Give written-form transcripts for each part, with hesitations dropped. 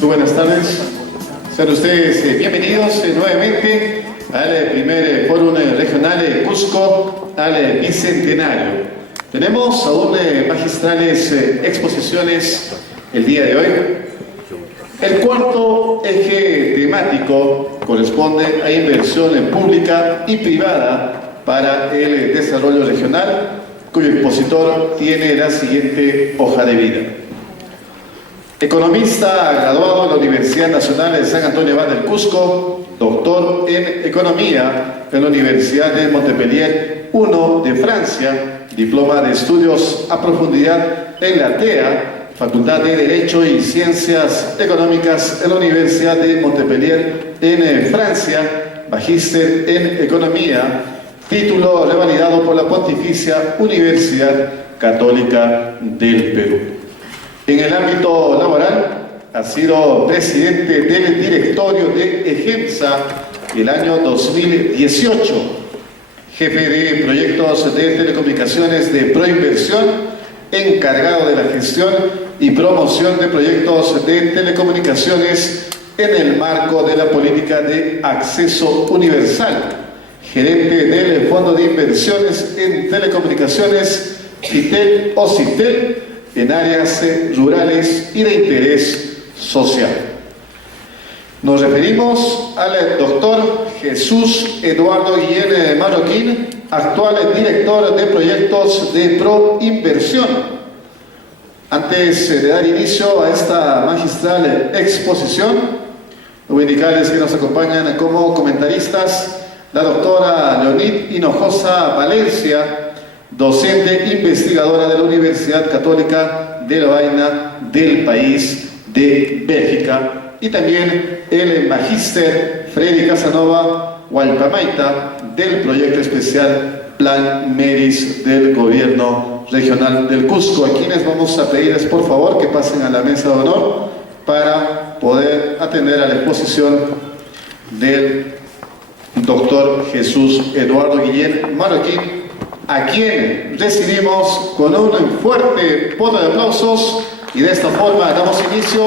Muy buenas tardes. Sean ustedes bienvenidos nuevamente al primer Fórum Regional Cusco al Bicentenario. Tenemos aún magistrales exposiciones el día de hoy. El cuarto eje temático corresponde a inversión pública y privada para el desarrollo regional, cuyo expositor tiene la siguiente hoja de vida. Economista graduado en la Universidad Nacional de San Antonio Abad del Cusco, doctor en Economía en la Universidad de Montpellier I de Francia, diploma de estudios a profundidad en la TEA, Facultad de Derecho y Ciencias Económicas en la Universidad de Montpellier en Francia, magíster en Economía, título revalidado por la Pontificia Universidad Católica del Perú. En el ámbito laboral, ha sido presidente del directorio de EGEMSA el año 2018, jefe de proyectos de telecomunicaciones de Proinversión, encargado de la gestión y promoción de proyectos de telecomunicaciones en el marco de la política de acceso universal, gerente del Fondo de Inversiones en Telecomunicaciones FITEL o CITEL, en áreas rurales y de interés social. Nos referimos al doctor Jesús Eduardo Guillén Marroquín, actual director de proyectos de Proinversión. Antes de dar inicio a esta magistral exposición, voy a indicarles que nos acompañan como comentaristas la doctora Leonid Hinojosa Valencia, docente investigadora de la Universidad Católica de Lovaina del país de Bélgica, y también el magíster Freddy Casanova Hualpamaita del proyecto especial Plan MERIS del Gobierno Regional del Cusco, a quienes vamos a pedirles por favor que pasen a la mesa de honor para poder atender a la exposición del doctor Jesús Eduardo Guillén Marroquín, a quien recibimos con un fuerte voto de aplausos, y de esta forma damos inicio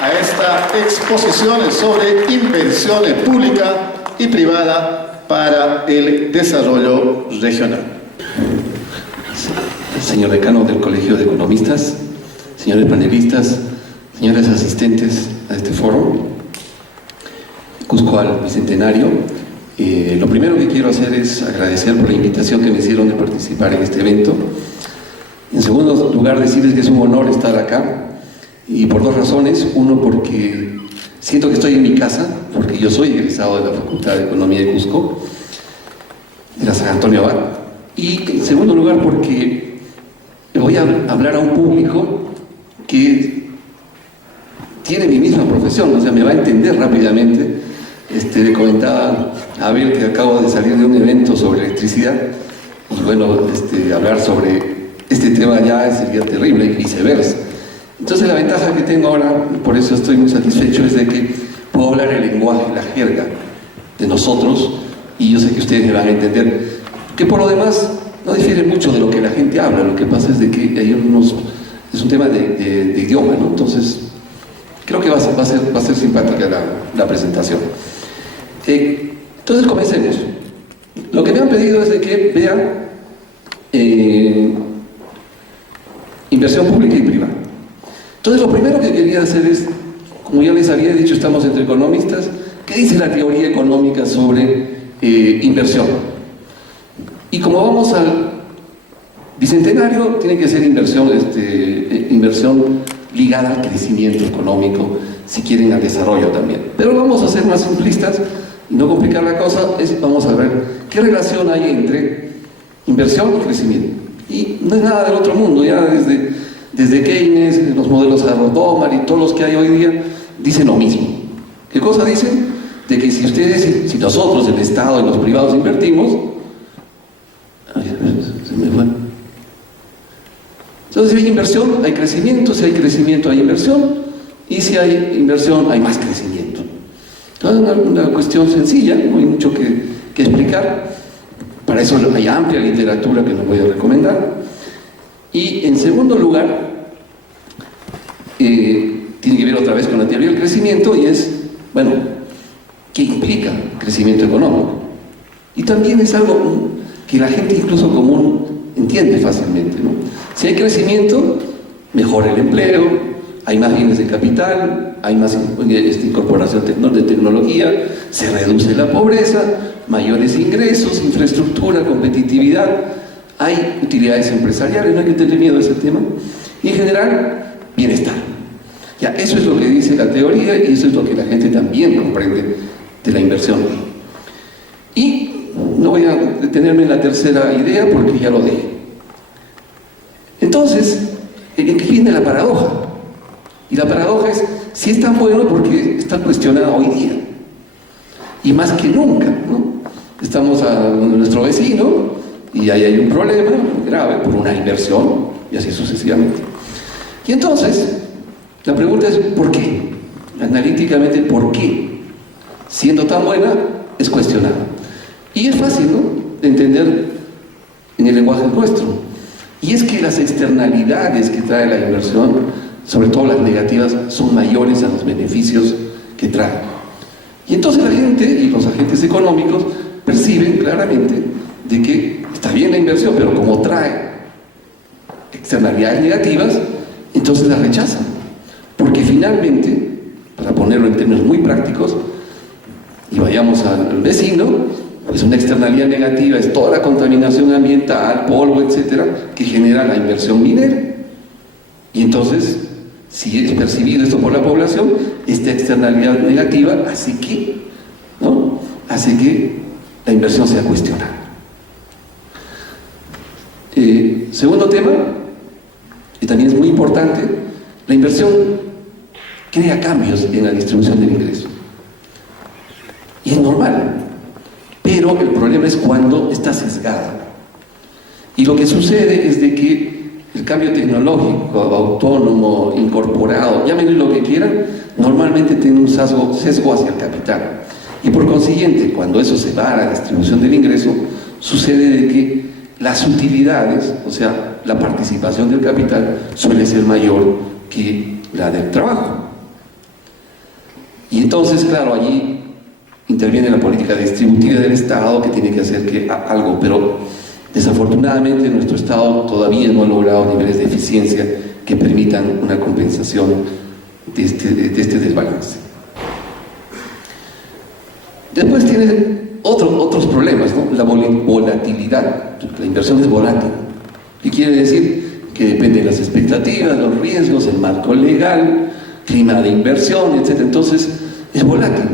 a esta exposición sobre inversión pública y privada para el desarrollo regional. Señor decano del Colegio de Economistas, señores panelistas, señores asistentes a este foro, Cusco al Bicentenario. Lo primero que quiero hacer es agradecer por la invitación que me hicieron de participar en este evento. En segundo lugar, decirles que es un honor estar acá, y por dos razones. Uno, porque siento que estoy en mi casa, porque yo soy egresado de la Facultad de Economía de Cusco, de la San Antonio Abad. Y en segundo lugar, porque voy a hablar a un público que tiene mi misma profesión, o sea, me va a entender rápidamente. Le comentaba a Abel que acabo de salir de un evento sobre electricidad, y bueno, hablar sobre este tema ya sería terrible, y viceversa. Entonces la ventaja que tengo ahora, por eso estoy muy satisfecho, es de que puedo hablar el lenguaje, la jerga de nosotros, y yo sé que ustedes me van a entender, que por lo demás no difiere mucho de lo que la gente habla. Lo que pasa es de que hay es un tema de idioma, ¿no? Entonces creo que va a ser simpática la presentación. Entonces comencemos. Lo que me han pedido es de que vean inversión pública y privada. Entonces lo primero que quería hacer es, como ya les había dicho, estamos entre economistas, ¿qué dice la teoría económica sobre inversión? Y como vamos al Bicentenario, tiene que ser inversión ligada al crecimiento económico, si quieren al desarrollo también. Pero vamos a ser más simplistas y no complicar la cosa. Vamos a ver qué relación hay entre inversión y crecimiento. Y no es nada del otro mundo, ya desde Keynes, los modelos de Rothbard y todos los que hay hoy día dicen lo mismo. ¿Qué cosa dicen? De que si nosotros, el Estado y los privados invertimos, se me fue. Entonces, si hay inversión, hay crecimiento; si hay crecimiento, hay inversión; y si hay inversión, hay más crecimiento. Entonces, una cuestión sencilla, no hay mucho que explicar. Para eso hay amplia literatura que nos voy a recomendar. Y en segundo lugar, tiene que ver otra vez con la teoría del crecimiento y es, bueno, ¿qué implica crecimiento económico? Y también es algo que la gente incluso común entiende fácilmente, ¿no? Si hay crecimiento, mejora el empleo, hay más bienes de capital, hay más incorporación de tecnología, se reduce la pobreza, mayores ingresos, infraestructura, competitividad, hay utilidades empresariales, no hay que tener miedo a ese tema, y en general, bienestar. Ya, eso es lo que dice la teoría y eso es lo que la gente también comprende de la inversión. Y no voy a detenerme en la tercera idea porque ya lo dije. Entonces, ¿en qué viene la paradoja? Y la paradoja es, si es tan bueno porque está cuestionada hoy día. Y más que nunca, ¿no? Estamos a nuestro vecino y ahí hay un problema grave por una inversión y así sucesivamente. Y entonces, la pregunta es, ¿por qué? Analíticamente, ¿por qué? Siendo tan buena, es cuestionada. Y es fácil, ¿no?, de entender en el lenguaje nuestro. Y es que las externalidades que trae la inversión, sobre todo las negativas, son mayores a los beneficios que trae. Y entonces la gente y los agentes económicos perciben claramente de que está bien la inversión, pero como trae externalidades negativas, entonces la rechazan. Porque finalmente, para ponerlo en términos muy prácticos, y vayamos al vecino, pues una externalidad negativa es toda la contaminación ambiental, polvo, etcétera, que genera la inversión minera. Y entonces, si es percibido esto por la población, esta externalidad negativa hace que la inversión sea cuestionada. Segundo tema, y también es muy importante, la inversión crea cambios en la distribución del ingreso. Y es normal, pero el problema es cuando está sesgada. Y lo que sucede es de que el cambio tecnológico, autónomo, incorporado, llámenlo lo que quieran, normalmente tiene un sesgo hacia el capital. Y por consiguiente, cuando eso se va a la distribución del ingreso, sucede de que las utilidades, o sea, la participación del capital, suele ser mayor que la del trabajo. Y entonces, claro, allí interviene la política distributiva del Estado, que tiene que hacer algo, pero desafortunadamente nuestro Estado todavía no ha logrado niveles de eficiencia que permitan una compensación de este desbalance. Después tiene otros problemas, ¿no? La volatilidad. La inversión es volátil. ¿Qué quiere decir? Que depende de las expectativas, los riesgos, el marco legal, clima de inversión, etc. Entonces, es volátil.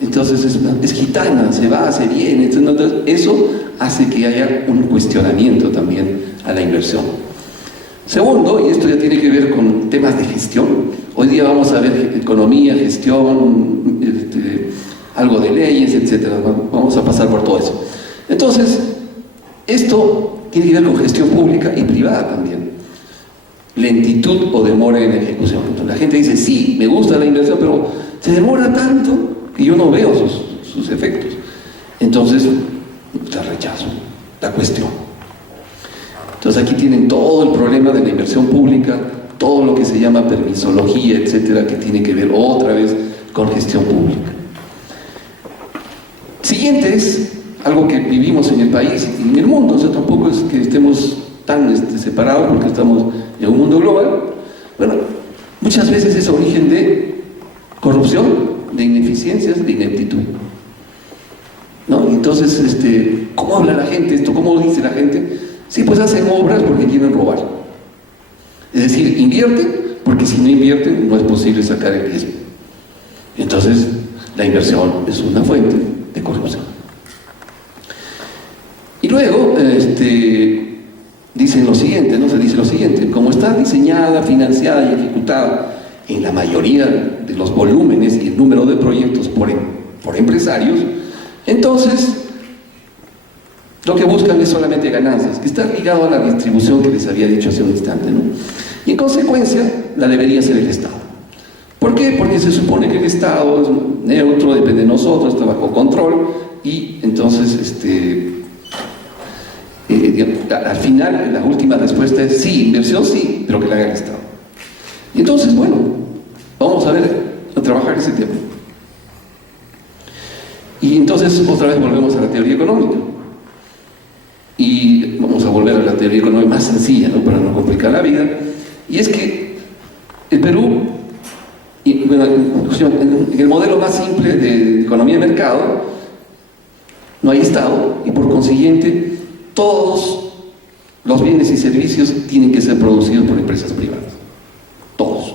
Entonces es gitana, se va, se viene. Entonces, eso hace que haya un cuestionamiento también a la inversión. Segundo, y esto ya tiene que ver con temas de gestión. Hoy día vamos a ver economía, gestión, algo de leyes, etc. Vamos a pasar por todo eso. Entonces, esto tiene que ver con gestión pública y privada también. Lentitud o demora en la ejecución. Entonces, la gente dice, sí, me gusta la inversión, pero se demora tanto que yo no veo sus efectos. Entonces, la rechazo, la cuestión. Entonces, aquí tienen todo el problema de la inversión pública, todo lo que se llama permisología, etcétera, que tiene que ver otra vez con gestión pública. Siguiente es algo que vivimos en el país y en el mundo, o sea, tampoco es que estemos tan separados porque estamos en un mundo global. Bueno, muchas veces es origen de corrupción, de ineficiencias, de ineptitud, ¿no? Entonces, ¿cómo habla la gente esto? ¿Cómo dice la gente? Sí, pues hacen obras porque quieren robar. Es decir, invierten porque si no invierten no es posible sacar el riesgo. Entonces, la inversión es una fuente de corrupción. Y luego, dicen lo siguiente, ¿no? Se dice lo siguiente: como está diseñada, financiada y ejecutada en la mayoría de los volúmenes y el número de proyectos por empresarios, entonces lo que buscan es solamente ganancias, que está ligado a la distribución que les había dicho hace un instante, ¿no? Y en consecuencia, la debería ser el Estado. ¿Por qué? Porque se supone que el Estado es neutro, depende de nosotros, está bajo control, y entonces, al final, la última respuesta es sí, inversión sí, pero que la haga el Estado. Y entonces, bueno, Vamos a trabajar ese tema. Y entonces otra vez volvemos a la teoría económica. Y vamos a volver a la teoría económica más sencilla, ¿no? Para no complicar la vida. Y es que el Perú, bueno, en el modelo más simple de economía de mercado, no hay Estado y por consiguiente todos los bienes y servicios tienen que ser producidos por empresas privadas. Todos.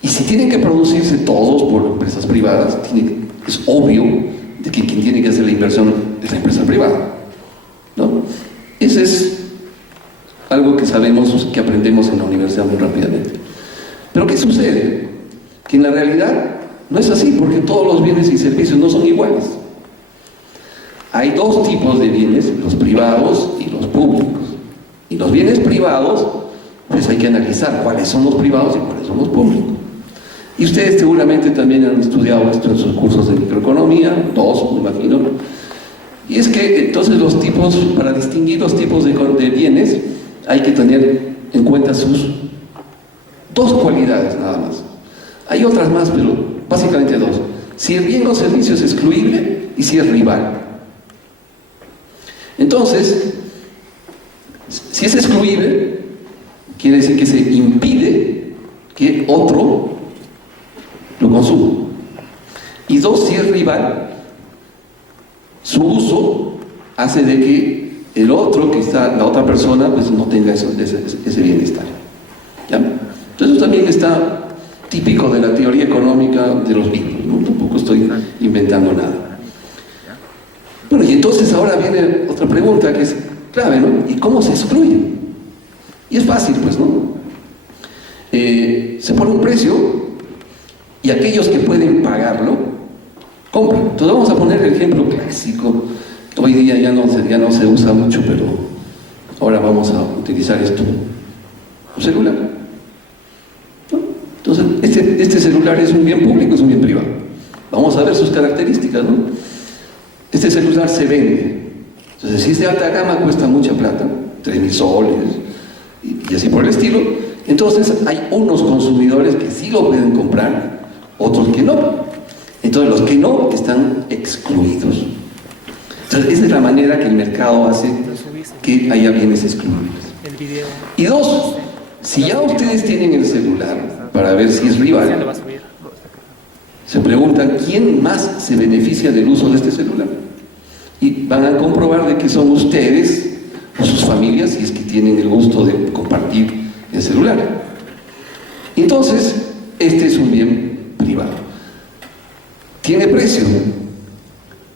Y si tienen que producirse todos por empresas privadas, es obvio de que quien tiene que hacer la inversión es la empresa privada, ¿no? Ese es algo que sabemos, que aprendemos en la universidad muy rápidamente. Pero ¿qué sucede? Que en la realidad no es así, porque todos los bienes y servicios no son iguales. Hay dos tipos de bienes, los privados y los públicos. Y los bienes privados, pues hay que analizar cuáles son los privados y cuáles son los públicos. Y ustedes seguramente también han estudiado esto en sus cursos de microeconomía, dos, me imagino. Y es que entonces los tipos, para distinguir los tipos de bienes, hay que tener en cuenta sus dos cualidades nada más. Hay otras más, pero básicamente dos. Si el bien o servicio es excluible y si es rival. Entonces, si es excluible, quiere decir que se impide que otro lo consuma. Y dos, si es rival, su uso hace de que el otro, la otra persona, pues no tenga ese bienestar. ¿Ya? Entonces eso también está típico de la teoría económica de los libros, ¿no? Tampoco estoy inventando nada. Bueno, y entonces ahora viene otra pregunta que es clave, ¿no? ¿Y cómo se excluye? Y es fácil, pues, ¿no? Se pone un precio y aquellos que pueden pagarlo, compran. Entonces vamos a poner el ejemplo clásico. Hoy día ya no se usa mucho, pero ahora vamos a utilizar esto. Un celular, ¿no? Entonces, este celular es un bien público, es un bien privado. Vamos a ver sus características, ¿no? Este celular se vende. Entonces, si es de alta gama, cuesta mucha plata, 3.000 soles, y así por el estilo. Entonces, hay unos consumidores que sí lo pueden comprar, otros que no. Entonces, los que no están excluidos. Entonces, esa es la manera que el mercado hace que haya bienes excluibles. Y dos, si ya ustedes tienen el celular para ver si es rival, se preguntan quién más se beneficia del uso de este celular. Y van a comprobar de que son ustedes o sus familias, si es que tienen el gusto de compartir el celular. Entonces, este es un bien privado. Tiene precio.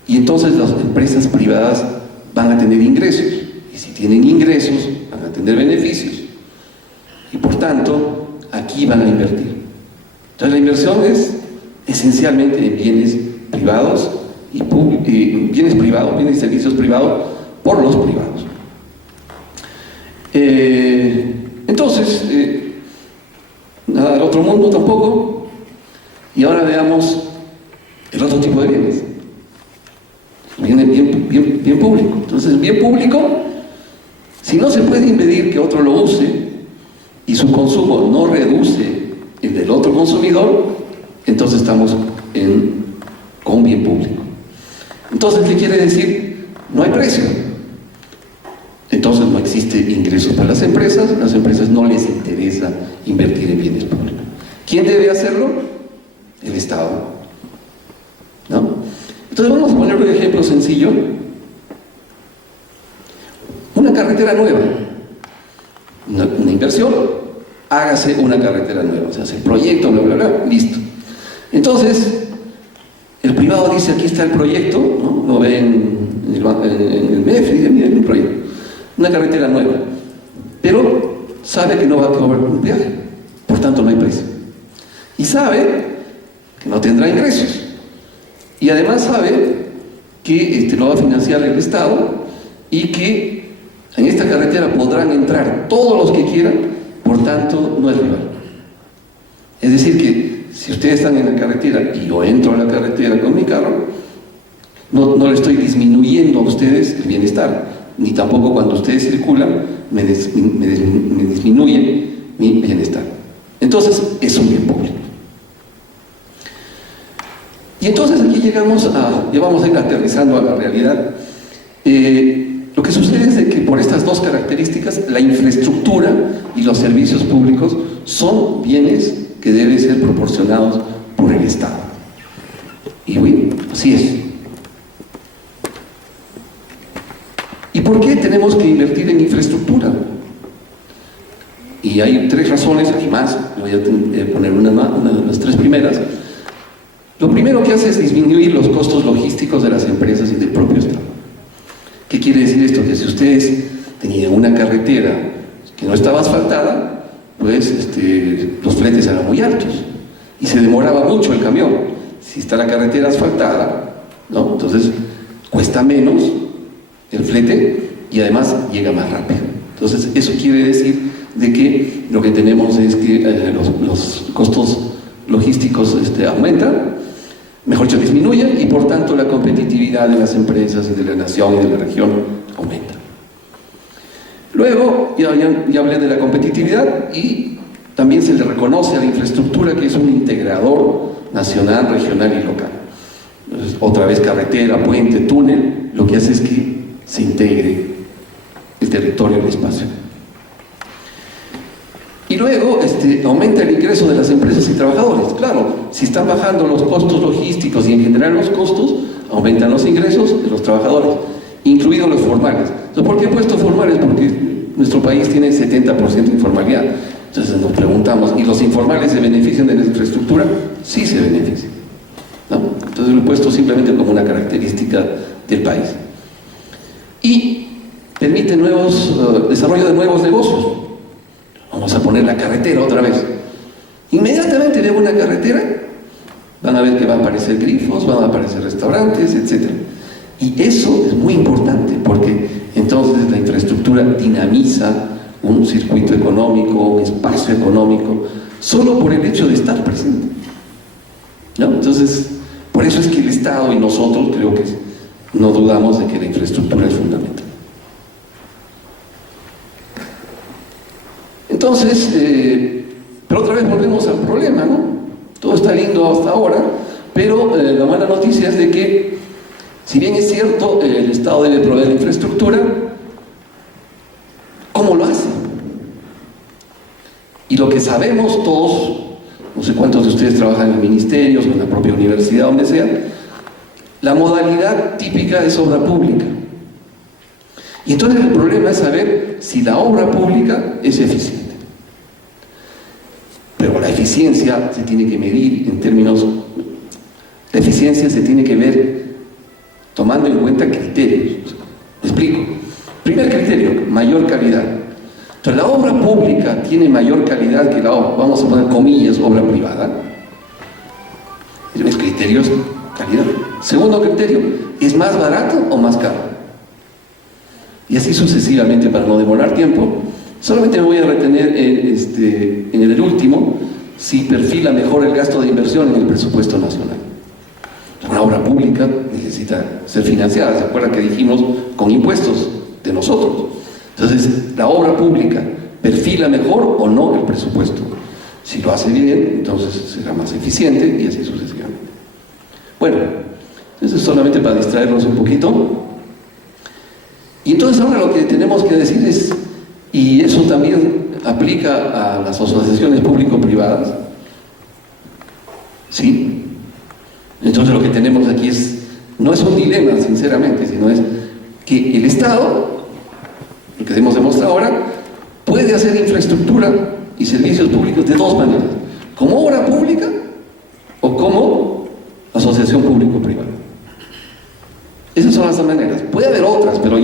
Y entonces las empresas privadas van a tener ingresos. Y si tienen ingresos, van a tener beneficios. Y por tanto, aquí van a invertir. Entonces la inversión es esencialmente en bienes privados y bienes y servicios privados por los privados. Entonces, nada del otro mundo tampoco. Y ahora veamos el otro tipo de bienes. Bien público. Entonces, bien público, si no se puede impedir que otro lo use y su consumo no reduce el del otro consumidor, entonces estamos con un bien público. Entonces, ¿qué quiere decir? No hay precio. Entonces no existe ingresos para las empresas no les interesa invertir en bienes públicos. ¿Quién debe hacerlo? El Estado, ¿no? Entonces vamos a poner un ejemplo sencillo. Una carretera nueva, una inversión, hágase una carretera nueva, o sea, hace el proyecto, bla, bla, bla, listo. Entonces, el privado dice, aquí está el proyecto, ¿no? Lo ve en el MEF y dice, miren el proyecto, una carretera nueva, pero sabe que no va a cobrar un peaje, por tanto no hay precio. Y sabe que no tendrá ingresos. Y además sabe que lo va a financiar el Estado y que en esta carretera podrán entrar todos los que quieran, por tanto no es rival. Es decir que si ustedes están en la carretera y yo entro a la carretera con mi carro, no le estoy disminuyendo a ustedes el bienestar, ni tampoco cuando ustedes circulan me disminuyen mi bienestar. Entonces es un bien público. Y entonces aquí ya vamos a ir aterrizando a la realidad. Lo que sucede es de que por estas dos características, la infraestructura y los servicios públicos son bienes que deben ser proporcionados por el Estado. Y bueno, así es. ¿Y por qué tenemos que invertir en infraestructura? Y hay tres razones, hay más, voy a poner una de las tres primeras. Lo primero que hace es disminuir los costos logísticos de las empresas y del propio Estado. ¿Qué quiere decir esto? Que si ustedes tenían una carretera que no estaba asfaltada, pues los fletes eran muy altos y se demoraba mucho el camión. Si está la carretera asfaltada, ¿no? Entonces cuesta menos el flete y además llega más rápido. Entonces eso quiere decir de que lo que tenemos es que los costos logísticos aumentan, mejor dicho, disminuyen, y por tanto la competitividad de las empresas y de la nación y de la región aumenta. Luego, ya hablé de la competitividad, y también se le reconoce a la infraestructura que es un integrador nacional, regional y local. Entonces, otra vez carretera, puente, túnel, lo que hace es que se integre el territorio y el espacio. Y luego aumenta el ingreso de las empresas y trabajadores. Claro, si están bajando los costos logísticos y en general los costos, aumentan los ingresos de los trabajadores, incluidos los formales. Entonces, ¿por qué he puesto formales? Porque nuestro país tiene 70% de informalidad. Entonces nos preguntamos, ¿y los informales se benefician de la infraestructura? Sí se benefician, ¿no? Entonces lo he puesto simplemente como una característica del país. Y permite desarrollo de nuevos negocios. Vamos a poner la carretera otra vez. Inmediatamente de una carretera van a ver que van a aparecer grifos, van a aparecer restaurantes, etc. Y eso es muy importante porque entonces la infraestructura dinamiza un circuito económico, un espacio económico, solo por el hecho de estar presente, ¿no? Entonces, por eso es que el Estado y nosotros creo que no dudamos de que la infraestructura es fundamental. Entonces, pero otra vez volvemos al problema, ¿no? Todo está lindo hasta ahora, pero la mala noticia es de que, si bien es cierto, el Estado debe proveer la infraestructura, ¿cómo lo hace? Y lo que sabemos todos, no sé cuántos de ustedes trabajan en ministerios o en la propia universidad, donde sea, la modalidad típica es obra pública. Y entonces el problema es saber si la obra pública es eficiente. Pero la eficiencia se tiene que medir en términos... La eficiencia se tiene que ver tomando en cuenta criterios. ¿Me explico? Primer criterio, mayor calidad. Entonces, la obra pública tiene mayor calidad que la obra, vamos a poner comillas, obra privada. El criterio es calidad. Segundo criterio, ¿es más barato o más caro? Y así sucesivamente, para no demorar tiempo. Solamente me voy a retener en el último, si perfila mejor el gasto de inversión en el presupuesto nacional. Una obra pública necesita ser financiada, ¿se acuerdan que dijimos? Con impuestos de nosotros. Entonces, la obra pública perfila mejor o no el presupuesto. Si lo hace bien, entonces será más eficiente y así sucesivamente. Bueno, eso es solamente para distraernos un poquito. Y entonces ahora lo que tenemos que decir es, y eso también aplica a las asociaciones público-privadas, ¿sí? Entonces lo que tenemos aquí no es un dilema, sinceramente, sino es que el Estado, lo que hemos demostrado ahora, puede hacer infraestructura y servicios públicos de dos maneras: como obra pública o como asociación público-privada. Esas son las dos maneras. Puede haber otras, pero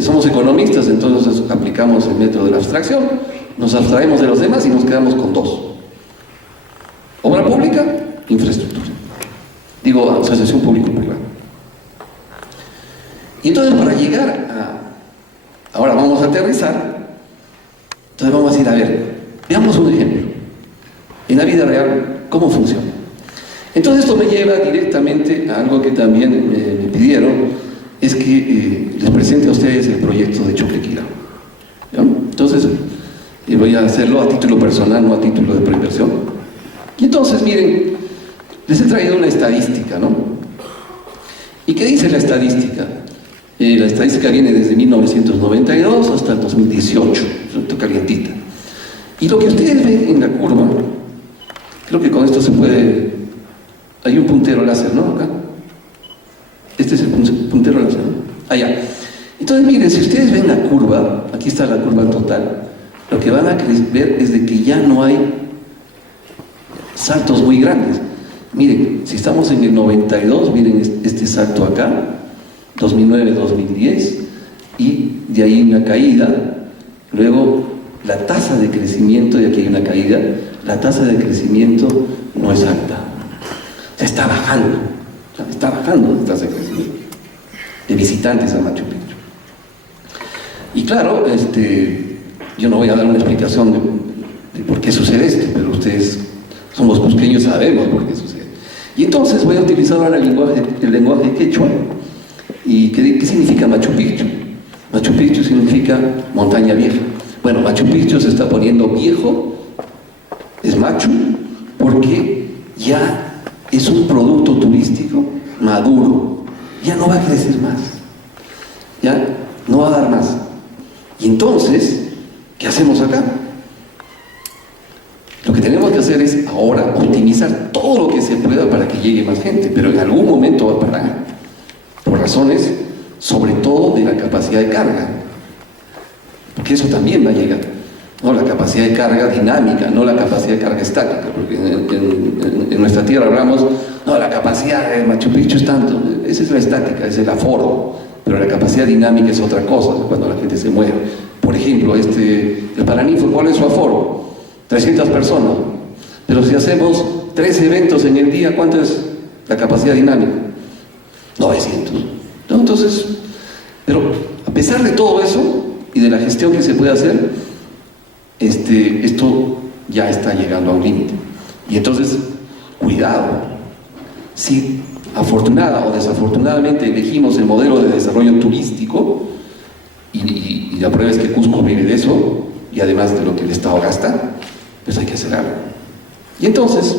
somos economistas, entonces aplicamos el método de la abstracción, nos abstraemos de los demás y nos quedamos con dos: obra pública, infraestructura. Digo, asociación público-privada. Y entonces, para llegar ahora vamos a aterrizar. Entonces vamos a decir, a ver, veamos un ejemplo en la vida real, cómo funciona. Entonces esto me lleva directamente a algo que también me pidieron, es que les presente a ustedes el proyecto de Choquequirao. Entonces voy a hacerlo a título personal, no a título de preinversión. Y entonces, miren, Les he traído una estadística, ¿no? ¿Y qué dice la estadística? La estadística viene desde 1992 hasta el 2018, está calientita. Y lo que ustedes ven en la curva, creo que con esto se puede... Hay un puntero láser, ¿no? Acá. Este es el puntero láser, ¿no? Allá. Entonces, miren, si ustedes ven la curva, aquí está la curva total, lo que van a ver es de que ya no hay saltos muy grandes. Miren, si estamos en el 92, miren este salto acá, 2009-2010, y de ahí una caída, luego la tasa de crecimiento, y aquí hay una caída, la tasa de crecimiento no es alta, o sea, está bajando la tasa de crecimiento de visitantes a Machu Picchu. Y claro, yo no voy a dar una explicación de por qué sucede esto, pero ustedes somos cusqueños, sabemos por qué sucede. Y entonces voy a utilizar ahora el lenguaje quechua. ¿Y qué significa Machu Picchu? Machu Picchu significa montaña vieja. Bueno, Machu Picchu se está poniendo viejo, es Machu, porque ya es un producto turístico maduro, ya no va a crecer más, ya no va a dar más. Y entonces, ¿qué hacemos acá? Lo que tenemos que hacer es ahora optimizar todo lo que se pueda para que llegue más gente, pero en algún momento va a parar, por razones sobre todo de la capacidad de carga, porque eso también va a llegar, ¿no? La capacidad de carga dinámica, no la capacidad de carga estática, porque en nuestra tierra hablamos, no, la capacidad de Machu Picchu es tanto, esa es la estática, es el aforo, pero la capacidad dinámica es otra cosa, cuando la gente se mueve. Por ejemplo, el Paraninfo, ¿cuál es su aforo? 300 personas, pero si hacemos 3 eventos en el día, ¿cuánto es la capacidad dinámica? 900. ¿No? Entonces, pero a pesar de todo eso y de la gestión que se puede hacer, esto ya está llegando a un límite. Y entonces, cuidado, si afortunada o desafortunadamente elegimos el modelo de desarrollo turístico, y la prueba es que Cusco vive de eso, y además de lo que el Estado gasta, pues hay que hacer algo. Y entonces,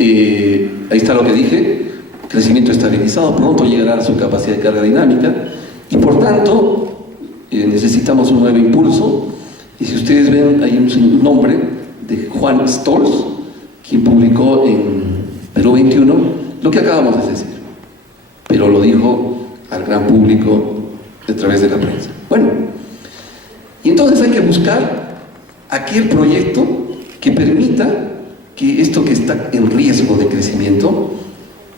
ahí está lo que dije, crecimiento estabilizado, pronto llegará a su capacidad de carga dinámica, y por tanto, necesitamos un nuevo impulso, y si ustedes ven, hay un nombre de Juan Stolz, quien publicó en Perú 21 lo que acabamos de decir, pero lo dijo al gran público a través de la prensa. Bueno, y entonces hay que buscar aquel proyecto que permita que esto que está en riesgo de crecimiento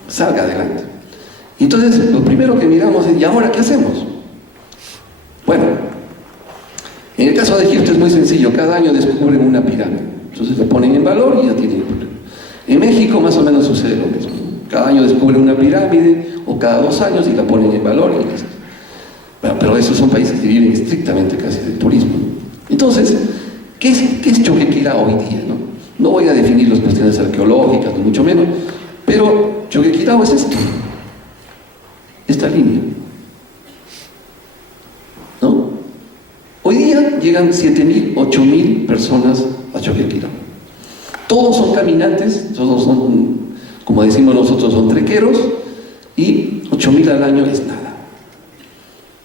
salga adelante. Y entonces lo primero que miramos es, ¿y ahora qué hacemos? Bueno, en el caso de Egipto es muy sencillo, cada año descubren una pirámide, entonces lo ponen en valor y ya tienen el problema. En México más o menos sucede lo mismo, cada año descubren una pirámide o cada 2 años y la ponen en valor y listo. Bueno, pero esos son países que viven estrictamente casi del turismo. Entonces, ¿qué es Choquequirá hoy día? No voy a definir las cuestiones arqueológicas, ni mucho menos, pero Choquequirá es esto, esta línea, ¿no? Hoy día llegan 7.000, 8.000 personas a Choquequirá. Todos son caminantes, todos son, como decimos nosotros, son trequeros, y 8.000 al año es nada,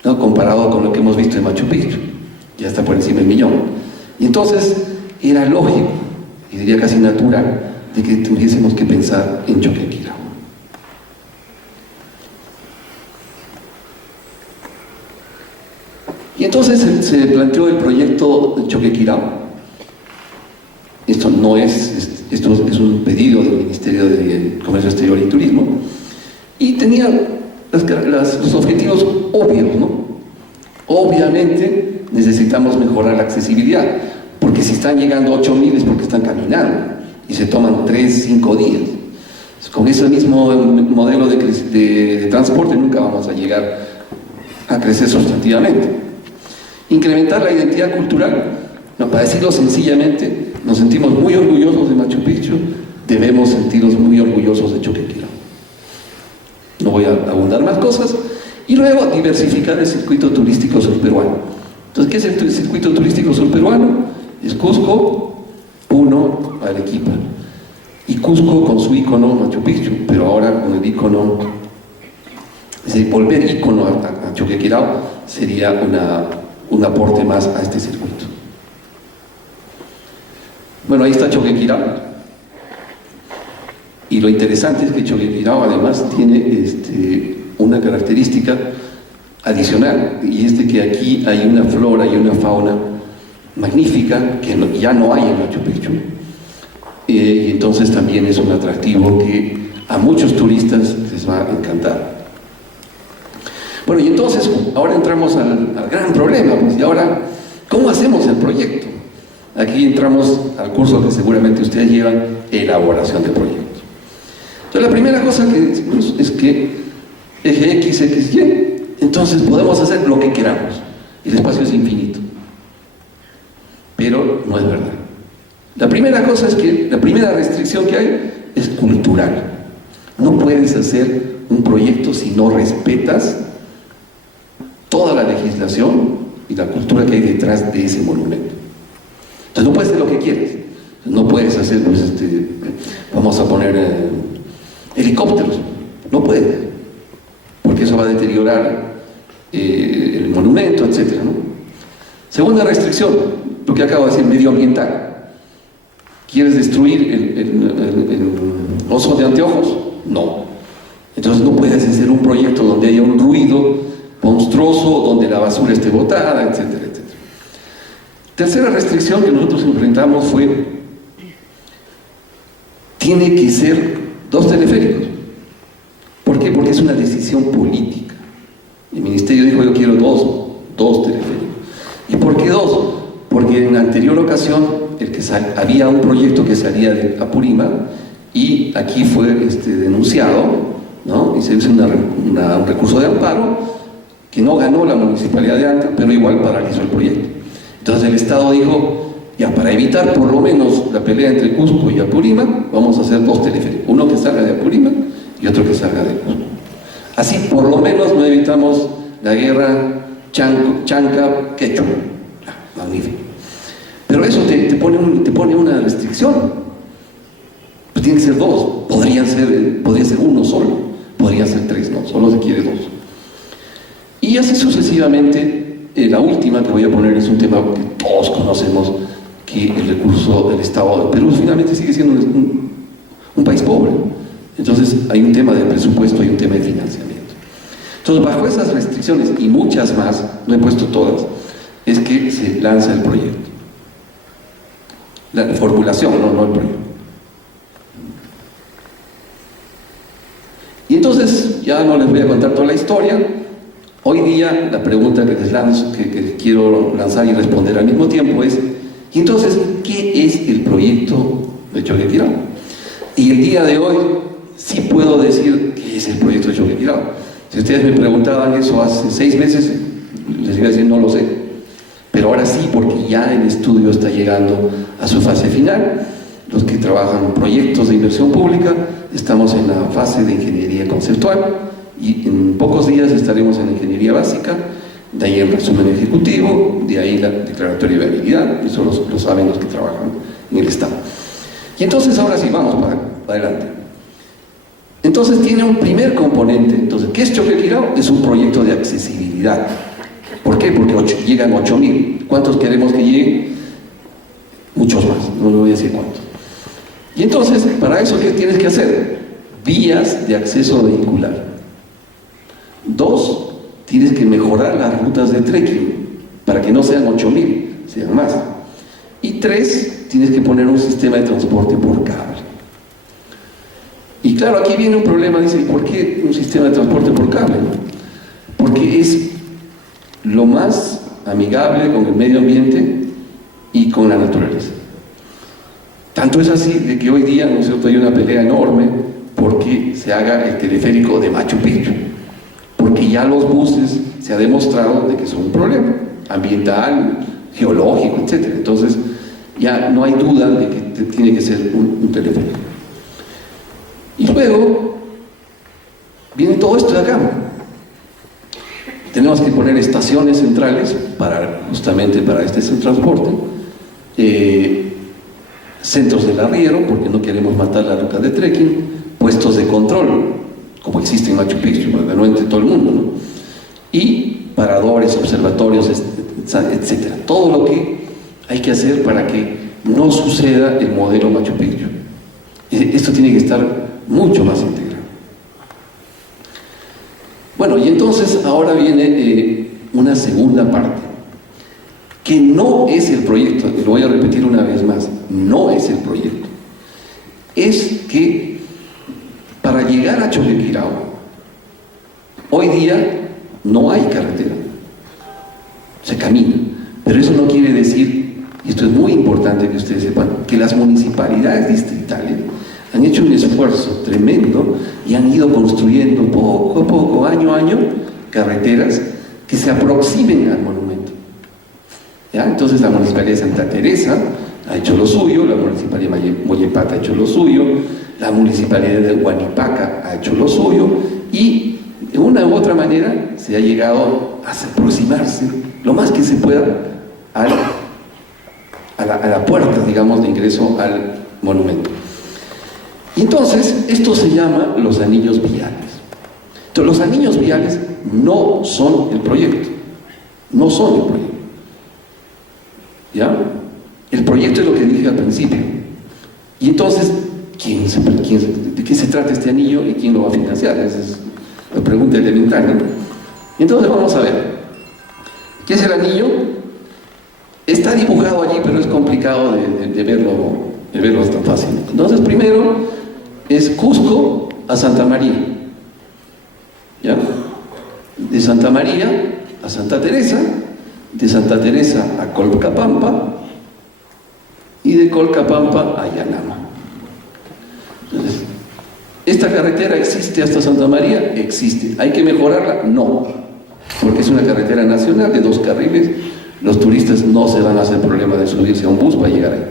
¿no? Comparado con lo que hemos visto en Machu Picchu, ya está por encima del 1.000.000. Y entonces era lógico, y diría casi natural, de que tuviésemos que pensar en Choquequirá. Y entonces se planteó el proyecto de Choquequirá. Esto es un pedido del Ministerio de Comercio Exterior y Turismo, y tenía los objetivos obvios, ¿no? Obviamente necesitamos mejorar la accesibilidad, porque si están llegando 8.000 es porque están caminando y se toman 3, 5 días. Con ese mismo modelo de transporte nunca vamos a llegar a crecer sustantivamente. Incrementar la identidad cultural, no, para decirlo sencillamente, nos sentimos muy orgullosos de Machu Picchu, debemos sentirnos muy orgullosos de Choquequirá. No voy a abundar más cosas. Y luego diversificar el circuito turístico surperuano. Entonces, ¿qué es el circuito turístico surperuano? Es Cusco, Puno, Arequipa. y Cusco con su ícono Machu Picchu, pero ahora con el ícono, es decir, volver ícono a Choquequirao sería un aporte más a este circuito. Bueno, ahí está Choquequirao. Y lo interesante es que Choquequirao además tiene una característica adicional, y es de que aquí hay una flora y una fauna magnífica que ya no hay en Machu Picchu. Y entonces también es un atractivo que a muchos turistas les va a encantar. Bueno, y entonces ahora entramos al gran problema, pues, y ahora, ¿cómo hacemos el proyecto? Aquí entramos al curso que seguramente ustedes llevan, elaboración de proyectos. Entonces la primera cosa que decimos es que eje X, X, Y, entonces podemos hacer lo que queramos, el espacio es infinito. Pero no es verdad. La primera cosa es que la primera restricción que hay es cultural. No puedes hacer un proyecto si no respetas toda la legislación y la cultura que hay detrás de ese monumento. Entonces no puedes hacer lo que quieras. No puedes hacer, pues, vamos a poner helicópteros. No puedes, porque eso va a deteriorar el monumento, etc., ¿no? Segunda restricción, lo que acabo de decir, medioambiental. ¿Quieres destruir el oso de anteojos? No. Entonces no puedes hacer un proyecto donde haya un ruido monstruoso, donde la basura esté botada, etcétera, etcétera. Tercera restricción que nosotros enfrentamos fue: tiene que ser 2 teleféricos. ¿Por qué? Porque es una decisión política. El ministerio dijo: yo quiero dos teleféricos. ¿Y por qué 2? Porque en la anterior ocasión había un proyecto que salía de Apurímac y aquí fue denunciado, ¿no? Y se hizo un recurso de amparo que no ganó la municipalidad de Anta, pero igual paralizó el proyecto. Entonces el Estado dijo: ya, para evitar por lo menos la pelea entre Cusco y Apurímac, vamos a hacer 2 teleféricos, uno que salga de Apurímac y otro que salga de Cusco. Así por lo menos no evitamos la guerra Chanca-Quechua. Magnífico. Pero eso te pone una restricción. Pues tiene que ser 2. Podría ser uno solo. Podrían ser 3, no. Solo se quiere 2. Y así sucesivamente. La última que voy a poner es un tema que todos conocemos, que el recurso del Estado de Perú finalmente sigue siendo un país pobre. Entonces hay un tema de presupuesto y un tema de financiamiento. Entonces, bajo esas restricciones y muchas más, no he puesto todas, es que se lanza el proyecto. La formulación, no el proyecto. Y entonces, ya no les voy a contar toda la historia. Hoy día, la pregunta que les lanzo, que quiero lanzar y responder al mismo tiempo es: ¿y entonces qué es el proyecto de Choquequirao? Y el día de hoy sí puedo decir qué es el proyecto de Choquequirao. Si ustedes me preguntaban eso hace 6 meses, les iba a decir: no lo sé. Pero ahora sí, porque ya el estudio está llegando a su fase final. Los que trabajan en proyectos de inversión pública estamos en la fase de ingeniería conceptual y en pocos días estaremos en ingeniería básica, de ahí el resumen ejecutivo, de ahí la declaratoria de viabilidad. Eso lo saben los que trabajan en el Estado. Y entonces ahora sí, vamos para adelante. Entonces tiene un primer componente. Entonces, ¿qué es Choquequirao? Es un proyecto de accesibilidad. ¿Por qué? Porque llegan 8.000. ¿Cuántos queremos que lleguen? Muchos más, no le voy a decir cuántos. Y entonces, para eso, ¿qué tienes que hacer? Vías de acceso vehicular. 2, tienes que mejorar las rutas de trekking para que no sean 8.000, sean más. Y 3, tienes que poner un sistema de transporte por cable. Y claro, aquí viene un problema, dice: ¿y por qué un sistema de transporte por cable? Porque es lo más amigable con el medio ambiente y con la naturaleza. Tanto es así de que hoy día, ¿no es cierto?, hay una pelea enorme porque se haga el teleférico de Machu Picchu, porque ya los buses se ha demostrado de que son un problema ambiental, geológico, etc. Entonces ya no hay duda de que tiene que ser un teleférico. Y luego viene todo esto de acá. Tenemos que poner estaciones centrales justamente para este transporte. centros del arriero, porque no queremos matar la ruta de trekking, puestos de control, como existe en Machu Picchu, pero no entre todo el mundo, ¿no? Y paradores, observatorios, etcétera. Todo lo que hay que hacer para que no suceda el modelo Machu Picchu. Esto tiene que estar mucho más integrado. Bueno, y entonces ahora viene una segunda parte, que no es el proyecto, lo voy a repetir una vez más, no es el proyecto. Es que para llegar a Choquequirao, hoy día no hay carretera, se camina, pero eso no quiere decir, y esto es muy importante que ustedes sepan, que las municipalidades distritales han hecho un esfuerzo tremendo y han ido construyendo poco a poco, año a año, carreteras que se aproximen al monumento. ¿Ya? Entonces la Municipalidad de Santa Teresa ha hecho lo suyo, la Municipalidad de Mollepata ha hecho lo suyo, la Municipalidad de Huanipaca ha hecho lo suyo, y de una u otra manera se ha llegado a aproximarse lo más que se pueda a la puerta, digamos, de ingreso al monumento. Y entonces, esto se llama los anillos viales. Entonces, los anillos viales no son el proyecto. No son el proyecto. ¿Ya? El proyecto es lo que dije al principio. Y entonces, ¿de qué se trata este anillo y quién lo va a financiar? Esa es la pregunta elemental, ¿no? Entonces, vamos a ver. ¿Qué es el anillo? Está dibujado allí, pero es complicado de verlo tan fácil. Entonces, primero es Cusco a Santa María, ¿ya? De Santa María a Santa Teresa, de Santa Teresa a Colcapampa y de Colcapampa a Yanama. Entonces, ¿esta carretera existe hasta Santa María? Existe. ¿Hay que mejorarla? No, porque es una carretera nacional de 2 carriles. Los turistas no se van a hacer problema de subirse a un bus para llegar ahí.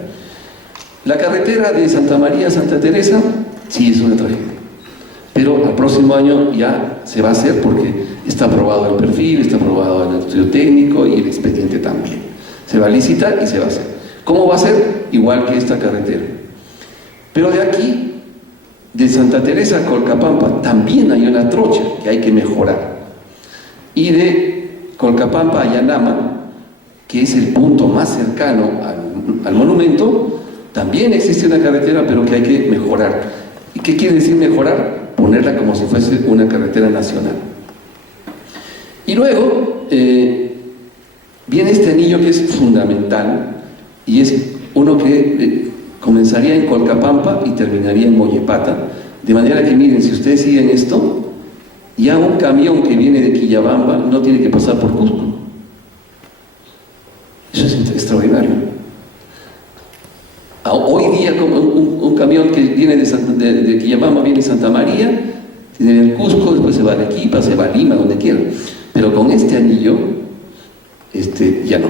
La carretera de Santa María a Santa Teresa, sí es una tragedia. Pero al próximo año ya se va a hacer porque está aprobado el perfil, está aprobado el estudio técnico y el expediente también. Se va a licitar y se va a hacer. ¿Cómo va a ser? Igual que esta carretera. Pero de aquí, de Santa Teresa a Colcapampa, también hay una trocha que hay que mejorar. Y de Colcapampa a Yanama, que es el punto más cercano al monumento, también existe una carretera, pero que hay que mejorar. ¿Y qué quiere decir mejorar? Ponerla como si fuese una carretera nacional. Y luego viene este anillo que es fundamental, y es uno que comenzaría en Colcapampa y terminaría en Mollepata, de manera que miren, si ustedes siguen esto, ya un camión que viene de Quillabamba no tiene que pasar por Cusco. Eso es extraordinario. Hoy día, como un camión que viene de Quillabamba, viene de Santa María, tiene el Cusco, después se va a Arequipa, se va a Lima, donde quiera. Pero con este anillo, ya no.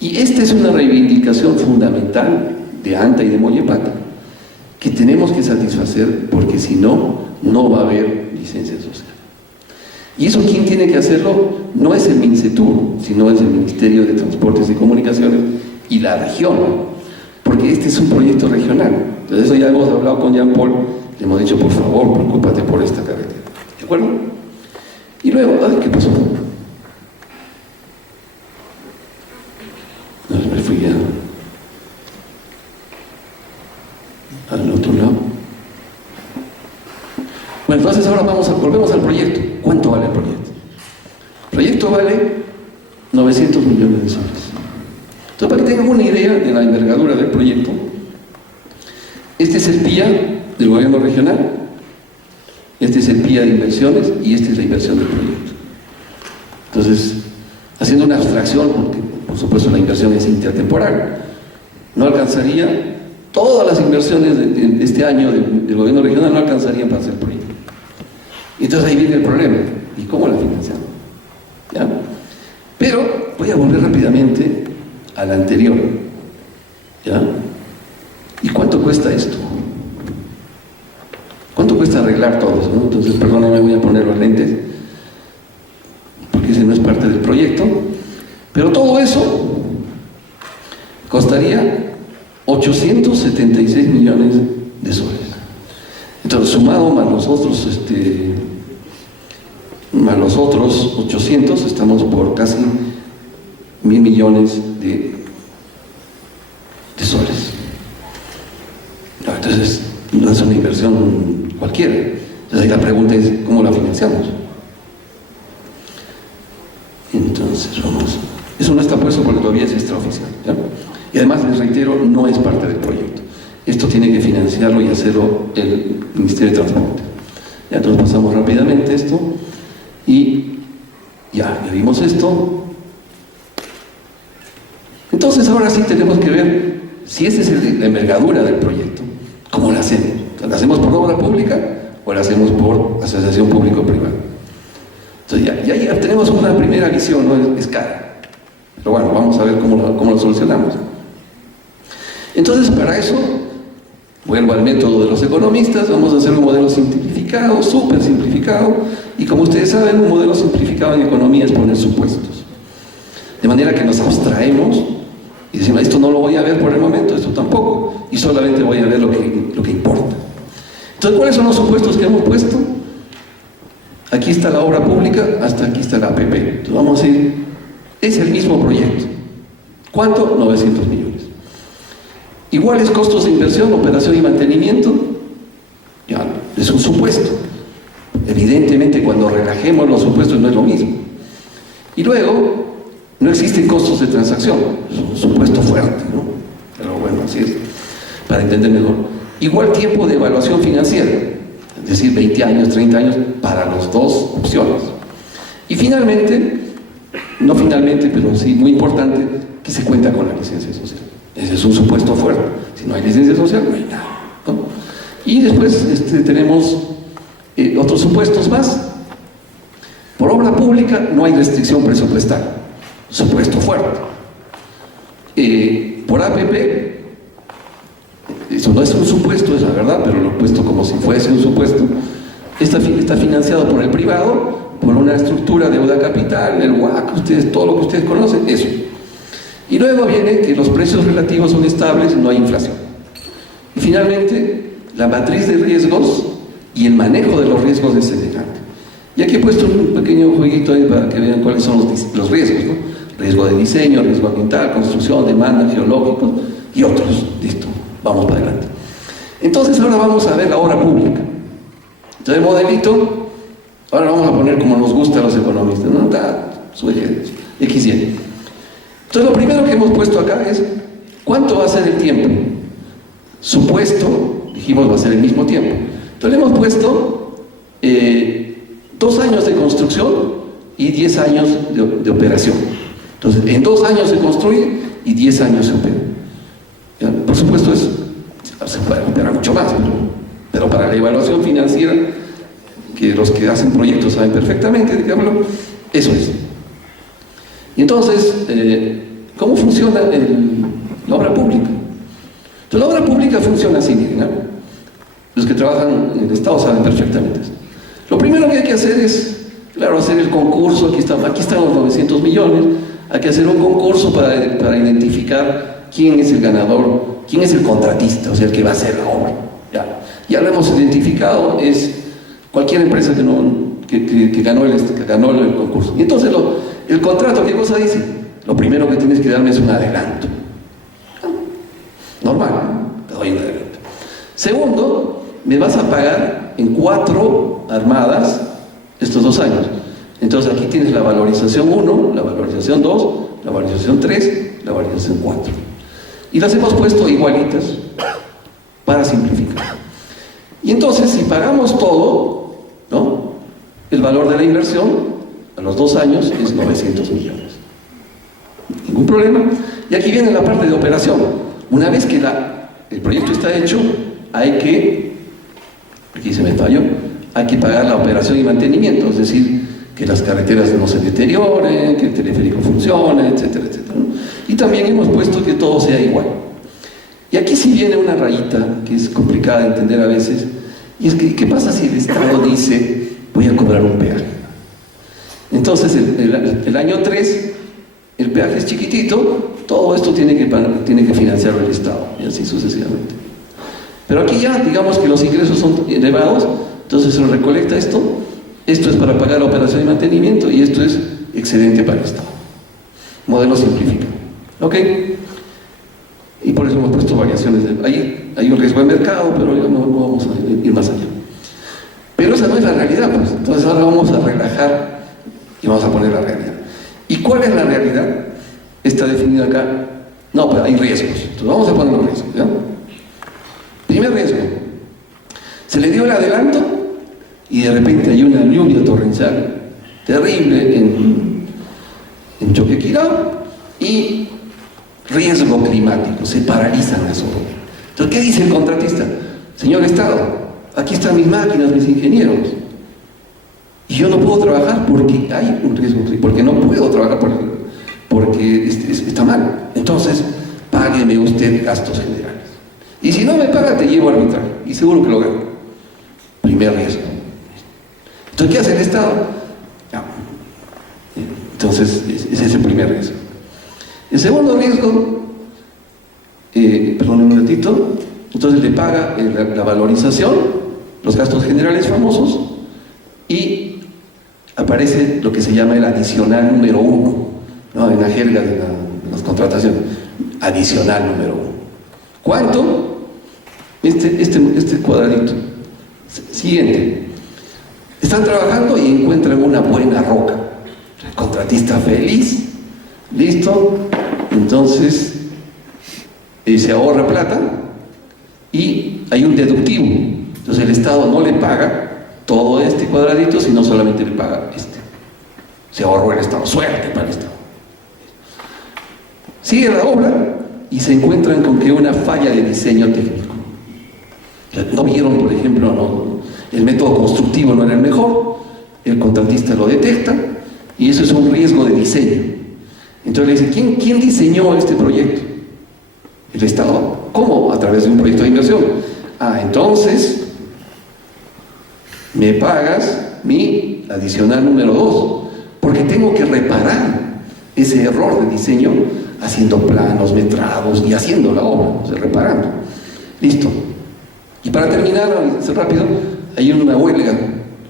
Y esta es una reivindicación fundamental de ANTA y de Mollepata, que tenemos que satisfacer, porque si no, no va a haber licencia social. Y eso, ¿quién tiene que hacerlo? No es el MINCETUR, sino es el Ministerio de Transportes y Comunicaciones y la región, porque este es un proyecto regional. Entonces, eso ya hemos hablado con Jean Paul, le hemos dicho, por favor, preocúpate por esta carretera. ¿De acuerdo? Y luego, ¿qué pasó? No, me fui al otro lado. Bueno, entonces ahora volvemos al proyecto. ¿Cuánto vale el proyecto? El proyecto vale 900 millones de soles. Entonces, para que tengan una idea de la envergadura del proyecto, este es el PIA del gobierno regional, este es el PIA de inversiones y esta es la inversión del proyecto. Entonces, haciendo una abstracción, porque por supuesto la inversión es intertemporal, no alcanzaría, todas las inversiones de este año del gobierno regional no alcanzarían para hacer el proyecto. Y entonces ahí viene el problema, ¿y cómo la financiamos? ¿Ya? Pero voy a volver rápidamente a la anterior. ¿Ya? ¿Y cuánto cuesta esto? ¿Cuánto cuesta arreglar todo eso? ¿No? Entonces, perdóname, voy a poner los lentes, porque ese no es parte del proyecto. Pero todo eso costaría 876 millones de soles. Entonces, sumado más los otros 800, estamos por casi 1.000 millones de soles. Entonces, no es una inversión cualquiera. Entonces, ahí la pregunta es, ¿cómo la financiamos? Entonces, eso no está puesto porque todavía es extraoficial, ¿ya? Y además, les reitero, no es parte del proyecto. Esto tiene que financiarlo y hacerlo el Ministerio de Transporte. Ya, entonces pasamos rápidamente esto y ya vimos esto. Entonces ahora sí tenemos que ver si esa es la envergadura del proyecto. ¿Cómo la hacemos? ¿La hacemos por obra pública o la hacemos por asociación público-privada? Entonces ya tenemos una primera visión, ¿no? Es cara. Pero bueno, vamos a ver cómo lo solucionamos. Entonces, para eso, vuelvo al método de los economistas, vamos a hacer un modelo simplificado, súper simplificado, y como ustedes saben, un modelo simplificado en economía es poner supuestos. De manera que nos abstraemos y decimos, esto no lo voy a ver por el momento, esto tampoco, y solamente voy a ver lo que importa. Entonces, ¿cuáles son los supuestos que hemos puesto? Aquí está la obra pública, hasta aquí está la APP. Entonces vamos a decir, es el mismo proyecto. ¿Cuánto? 900 millones. Iguales costos de inversión, operación y mantenimiento, ya, es un supuesto. Evidentemente, cuando relajemos los supuestos no es lo mismo. Y luego, no existen costos de transacción, es un supuesto fuerte, ¿no? Pero bueno, así es, para entender mejor. Igual tiempo de evaluación financiera, es decir, 20 años, 30 años, para las dos opciones. Y finalmente, no finalmente, pero sí muy importante, que se cuenta con la licencia social. Ese es un supuesto fuerte. Si no hay licencia social, no hay nada, ¿no? Y después tenemos otros supuestos más. Por obra pública no hay restricción presupuestaria. Supuesto fuerte. Por APP, eso no es un supuesto, es la verdad, pero lo he puesto como si fuese un supuesto. Está financiado por el privado, por una estructura de deuda capital, el WACC, todo lo que ustedes conocen, eso. Y luego viene que los precios relativos son estables, no hay inflación. Y finalmente, la matriz de riesgos y el manejo de los riesgos es semejante. Y aquí he puesto un pequeño jueguito ahí para que vean cuáles son los riesgos, ¿no? Riesgo de diseño, riesgo ambiental, construcción, demanda, geológicos y otros. Listo, vamos para adelante. Entonces ahora vamos a ver la obra pública. Entonces el modelito, ahora vamos a poner como nos gusta a los economistas, ¿no? X, Y. Entonces lo primero que hemos puesto acá es ¿cuánto va a ser el tiempo? Supuesto, dijimos va a ser el mismo tiempo. Entonces le hemos puesto 2 años de construcción y 10 años de operación. Entonces en 2 años se construye y 10 años se opera. ¿Ya? Por supuesto se puede operar mucho más, pero para la evaluación financiera, que los que hacen proyectos saben perfectamente de qué hablo, eso es. Y entonces, ¿cómo funciona la obra pública? Entonces, la obra pública funciona así, miren, ¿no? Los que trabajan en el Estado saben perfectamente eso. Lo primero que hay que hacer es, claro, hacer el concurso. Aquí están los 900 millones. Hay que hacer un concurso para identificar quién es el ganador, quién es el contratista, o sea, el que va a hacer la obra. Ya lo hemos identificado, es cualquier empresa que ganó el concurso. Y entonces el contrato, ¿qué cosa dice? Lo primero que tienes que darme es un adelanto. Normal, ¿no? Te doy un adelanto. Segundo, me vas a pagar en 4 armadas estos 2 años. Entonces aquí tienes la valorización 1, la valorización 2, la valorización 3, la valorización 4. Y las hemos puesto igualitas para simplificar. Y entonces, si pagamos todo, ¿no? El valor de la inversión a los 2 años es 900 millones. Ningún problema. Y aquí viene la parte de operación. Una vez que el proyecto está hecho, aquí se me falló, hay que pagar la operación y mantenimiento, es decir, que las carreteras no se deterioren, que el teleférico funcione, etcétera, etcétera, ¿no? Y también hemos puesto que todo sea igual. Y aquí sí viene una rayita que es complicada de entender a veces, y es que, ¿qué pasa si el Estado dice, voy a cobrar un peaje? Entonces, el año 3, el peaje es chiquitito, todo esto tiene que financiarlo el Estado, y así sucesivamente. Pero aquí ya, digamos que los ingresos son elevados, entonces se recolecta esto es para pagar la operación de mantenimiento y esto es excedente para el Estado. Modelo simplificado. ¿Ok? Y por eso hemos puesto variaciones. Hay un riesgo de mercado, pero no vamos a ir más allá. Pero esa no es la realidad, pues. Entonces ahora vamos a relajar y vamos a poner la realidad. ¿Y cuál es la realidad? Está definida acá. No, pero hay riesgos. Entonces vamos a poner los riesgos, ¿ya? Primer riesgo. Se le dio el adelanto y de repente hay una lluvia torrencial terrible en Choquequirao y riesgo climático, se paralizan las obras. Entonces, ¿qué dice el contratista? Señor Estado, aquí están mis máquinas, mis ingenieros, y yo no puedo trabajar porque hay un riesgo, porque no puedo trabajar porque está mal. Entonces, págueme usted gastos generales. Y si no me paga, te llevo a arbitrar, y seguro que lo gano. Primer riesgo. Entonces, ¿qué hace el Estado? No. Entonces, ese es el primer riesgo. El segundo riesgo, perdón un ratito, entonces le paga la valorización, los gastos generales famosos, y aparece lo que se llama el adicional número 1, ¿no? En la jerga de las contrataciones, adicional número 1. ¿Cuánto? Este cuadradito. Siguiente. Están trabajando y encuentran una buena roca. El contratista feliz, listo, entonces se ahorra plata y hay un deductivo. Entonces el Estado no le paga todo este cuadradito, sino solamente le paga este. Se ahorró el Estado, suerte para el Estado. Sigue la obra y se encuentran con que una falla de diseño técnico. No vieron, por ejemplo, el método constructivo no era el mejor, el contratista lo detecta y eso es un riesgo de diseño. Entonces le dice, ¿quién diseñó este proyecto? El Estado. ¿Cómo? A través de un proyecto de inversión. Entonces me pagas mi adicional número 2, porque tengo que reparar ese error de diseño haciendo planos, metrados y haciendo la obra, o sea, reparando. Listo. Y para terminar, rápido, hay una huelga,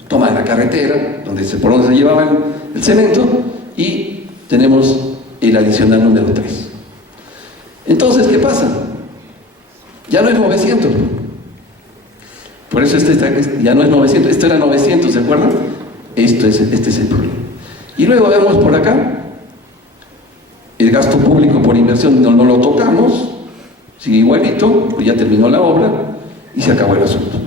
toman la carretera, por donde se llevaba el cemento, y tenemos el adicional número 3. Entonces, ¿qué pasa? Ya no es 900. Por eso ya no es 900, esto era 900, ¿se acuerdan? Este es el problema. Y luego vemos por acá, el gasto público por inversión no lo tocamos, sigue igualito, pues ya terminó la obra y se acabó el asunto.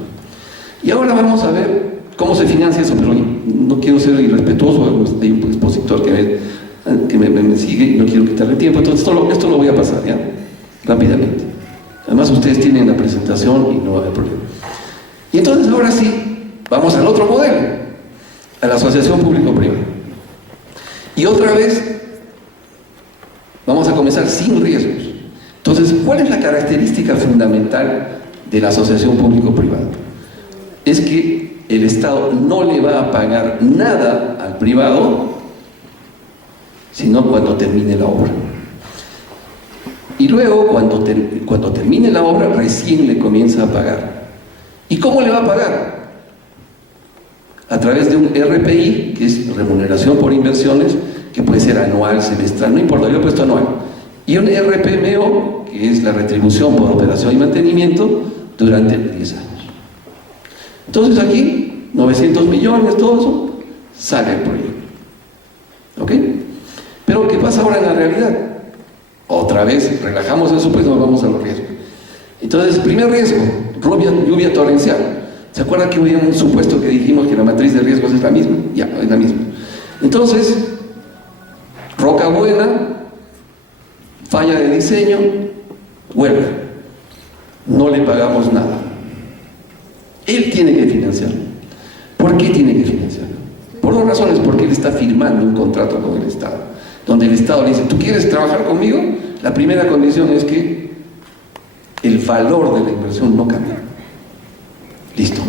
Y ahora vamos a ver cómo se financia eso, pero no quiero ser irrespetuoso, hay un expositor que me sigue y no quiero quitarle tiempo, entonces esto lo voy a pasar ya, rápidamente. Además ustedes tienen la presentación y no va a haber problema. Y entonces ahora sí, vamos al otro modelo, a la asociación público-privada. Y otra vez, vamos a comenzar sin riesgos. Entonces, ¿cuál es la característica fundamental de la asociación público-privada? Es que el Estado no le va a pagar nada al privado, sino cuando termine la obra. Y luego, cuando termine la obra, recién le comienza a pagar. ¿Y cómo le va a pagar? A través de un RPI, que es remuneración por inversiones, que puede ser anual, semestral, no importa, yo he puesto anual. Y un RPMO, que es la retribución por operación y mantenimiento, durante 10 años. Entonces aquí, 900 millones, todo eso, sale el proyecto. ¿Ok? Pero ¿qué pasa ahora en la realidad? Otra vez, relajamos eso, pues nos vamos a los riesgos. Entonces, primer riesgo, lluvia torrencial. ¿Se acuerdan que hubo un supuesto que dijimos que la matriz de riesgos es la misma? Ya, es la misma. Entonces, roca buena, falla de diseño, huelga. No le pagamos nada. Él tiene que financiarlo. ¿Por qué tiene que financiarlo? Por dos razones. Porque él está firmando un contrato con el Estado, donde el Estado le dice, ¿tú quieres trabajar conmigo? La primera condición es que el valor de la inversión no cambie. Listo.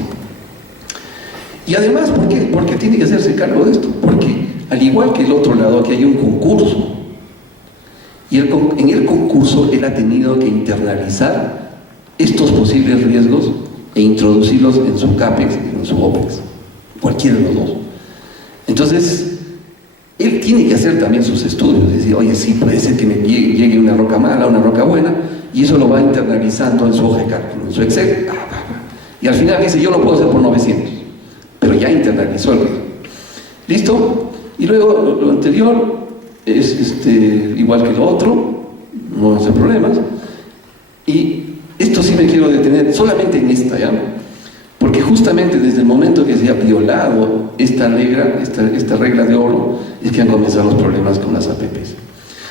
Y además, ¿por qué? Porque tiene que hacerse cargo de esto. Porque al igual que el otro lado, aquí hay un concurso. Y en el concurso él ha tenido que internalizar estos posibles riesgos e introducirlos en su CAPEX y en su OPEX, cualquiera de los dos. Entonces, él tiene que hacer también sus estudios, decir, oye, sí, puede ser que me llegue una roca mala, una roca buena, y eso lo va internalizando en su hoja de cálculo, en su Excel, y al final dice, yo lo puedo hacer por 900, pero ya internalizó el riesgo. ¿Listo? Y luego lo anterior es igual que lo otro, no hace problemas, y esto sí me quiero detener solamente en esta, ¿ya? Porque justamente desde el momento que se ha violado esta regla de oro, es que han comenzado los problemas con las APPs.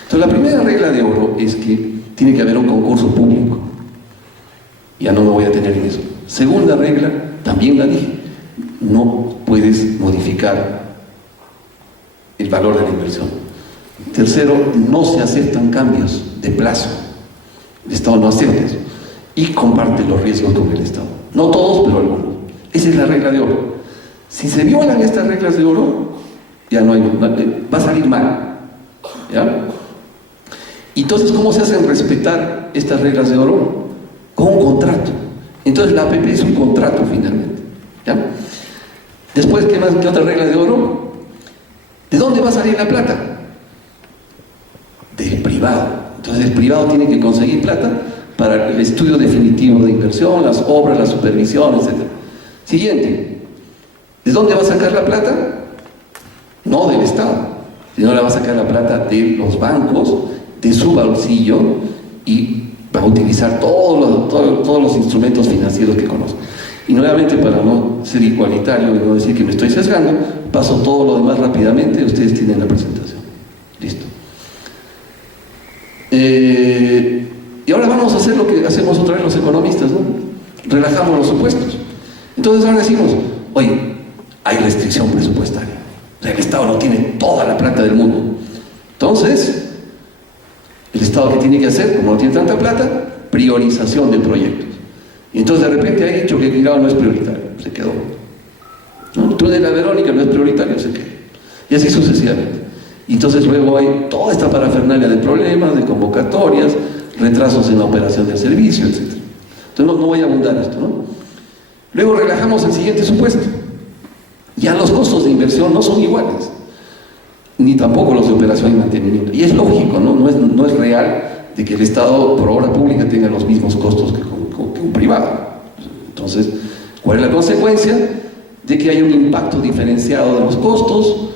Entonces, la primera regla de oro es que tiene que haber un concurso público. Ya no me voy a detener en eso. Segunda regla, también la dije, no puedes modificar el valor de la inversión. Tercero, no se aceptan cambios de plazo. El Estado no acepta eso. Y comparte los riesgos con el Estado. No todos, pero algunos. Esa es la regla de oro. Si se violan estas reglas de oro, ya no hay, va a salir mal. ¿Ya? Entonces, ¿cómo se hacen respetar estas reglas de oro? Con un contrato. Entonces, la APP es un contrato finalmente. ¿Ya? Después, ¿qué más? ¿Qué otra regla de oro? ¿De dónde va a salir la plata? Del privado. Entonces, el privado tiene que conseguir plata para el estudio definitivo de inversión, las obras, la supervisión, etc. Siguiente, ¿de dónde va a sacar la plata? No del Estado, sino la va a sacar la plata de los bancos, de su bolsillo, y va a utilizar todos los instrumentos financieros que conozco. Y nuevamente, para no ser igualitario y no decir que me estoy sesgando, paso todo lo demás rápidamente, ustedes tienen la presentación. Listo. Y ahora vamos a hacer lo que hacemos otra vez los economistas, ¿no? Relajamos los supuestos. Entonces ahora decimos, oye, hay restricción presupuestaria. O sea, el Estado no tiene toda la plata del mundo. Entonces, el Estado, ¿qué tiene que hacer? Como no tiene tanta plata, priorización de proyectos. Y entonces de repente ha dicho que el Quirao no es prioritario, se quedó. ¿No? Tú de la Verónica no es prioritario, se quedó. Y así sucesivamente. Y entonces luego hay toda esta parafernalia de problemas, de convocatorias, retrasos en la operación del servicio, etc. Entonces no voy a abundar esto, ¿no? Luego relajamos el siguiente supuesto. Ya los costos de inversión no son iguales, ni tampoco los de operación y mantenimiento. Y es lógico, ¿no? No es real de que el Estado por obra pública tenga los mismos costos que un privado. Entonces, ¿cuál es la consecuencia? De que hay un impacto diferenciado de los costos.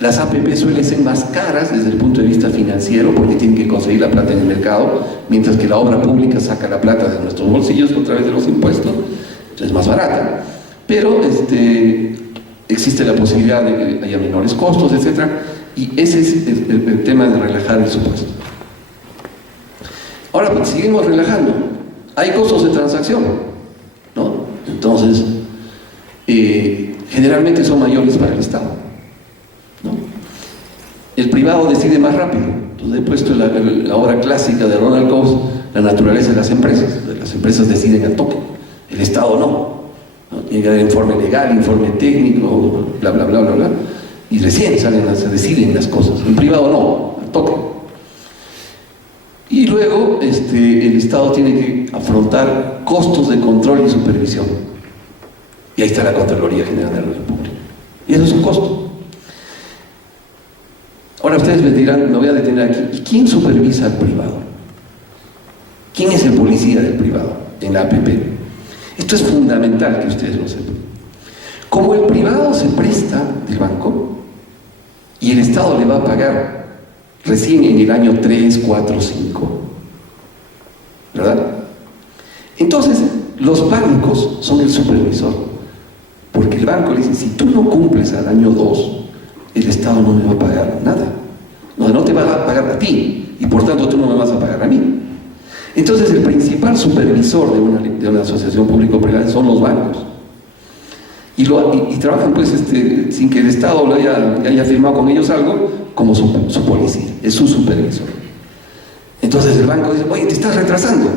Las APP suelen ser más caras desde el punto de vista financiero porque tienen que conseguir la plata en el mercado, mientras que la obra pública saca la plata de nuestros bolsillos a través de los impuestos, entonces es más barata. Pero existe la posibilidad de que haya menores costos, etc. Y ese es el tema de relajar el supuesto. Ahora, pues, seguimos relajando. Hay costos de transacción, ¿no? Entonces, generalmente son mayores para el Estado. El privado decide más rápido. Entonces he puesto la obra clásica de Ronald Coase, la naturaleza de las empresas. Las empresas deciden al toque, el Estado no. Tiene que haber informe legal, informe técnico, bla, bla, bla, bla, bla. Y recién se deciden las cosas. El privado no, al toque. Y luego el Estado tiene que afrontar costos de control y supervisión. Y ahí está la Contraloría General de la República. Y eso es un costo. Ahora ustedes me dirán, me voy a detener aquí, ¿y quién supervisa al privado? ¿Quién es el policía del privado en la APP? Esto es fundamental que ustedes lo sepan. Como el privado se presta del banco y el Estado le va a pagar recién en el año 3, 4, 5, ¿verdad? Entonces, los bancos son el supervisor, porque el banco le dice, si tú no cumples al año 2, el Estado no me va a pagar nada. No te va a pagar a ti, y por tanto tú no me vas a pagar a mí. Entonces el principal supervisor de una asociación público-privada son los bancos. Y trabajan pues sin que el Estado haya firmado con ellos algo, como su policía, es su supervisor. Entonces el banco dice, oye, te estás retrasando,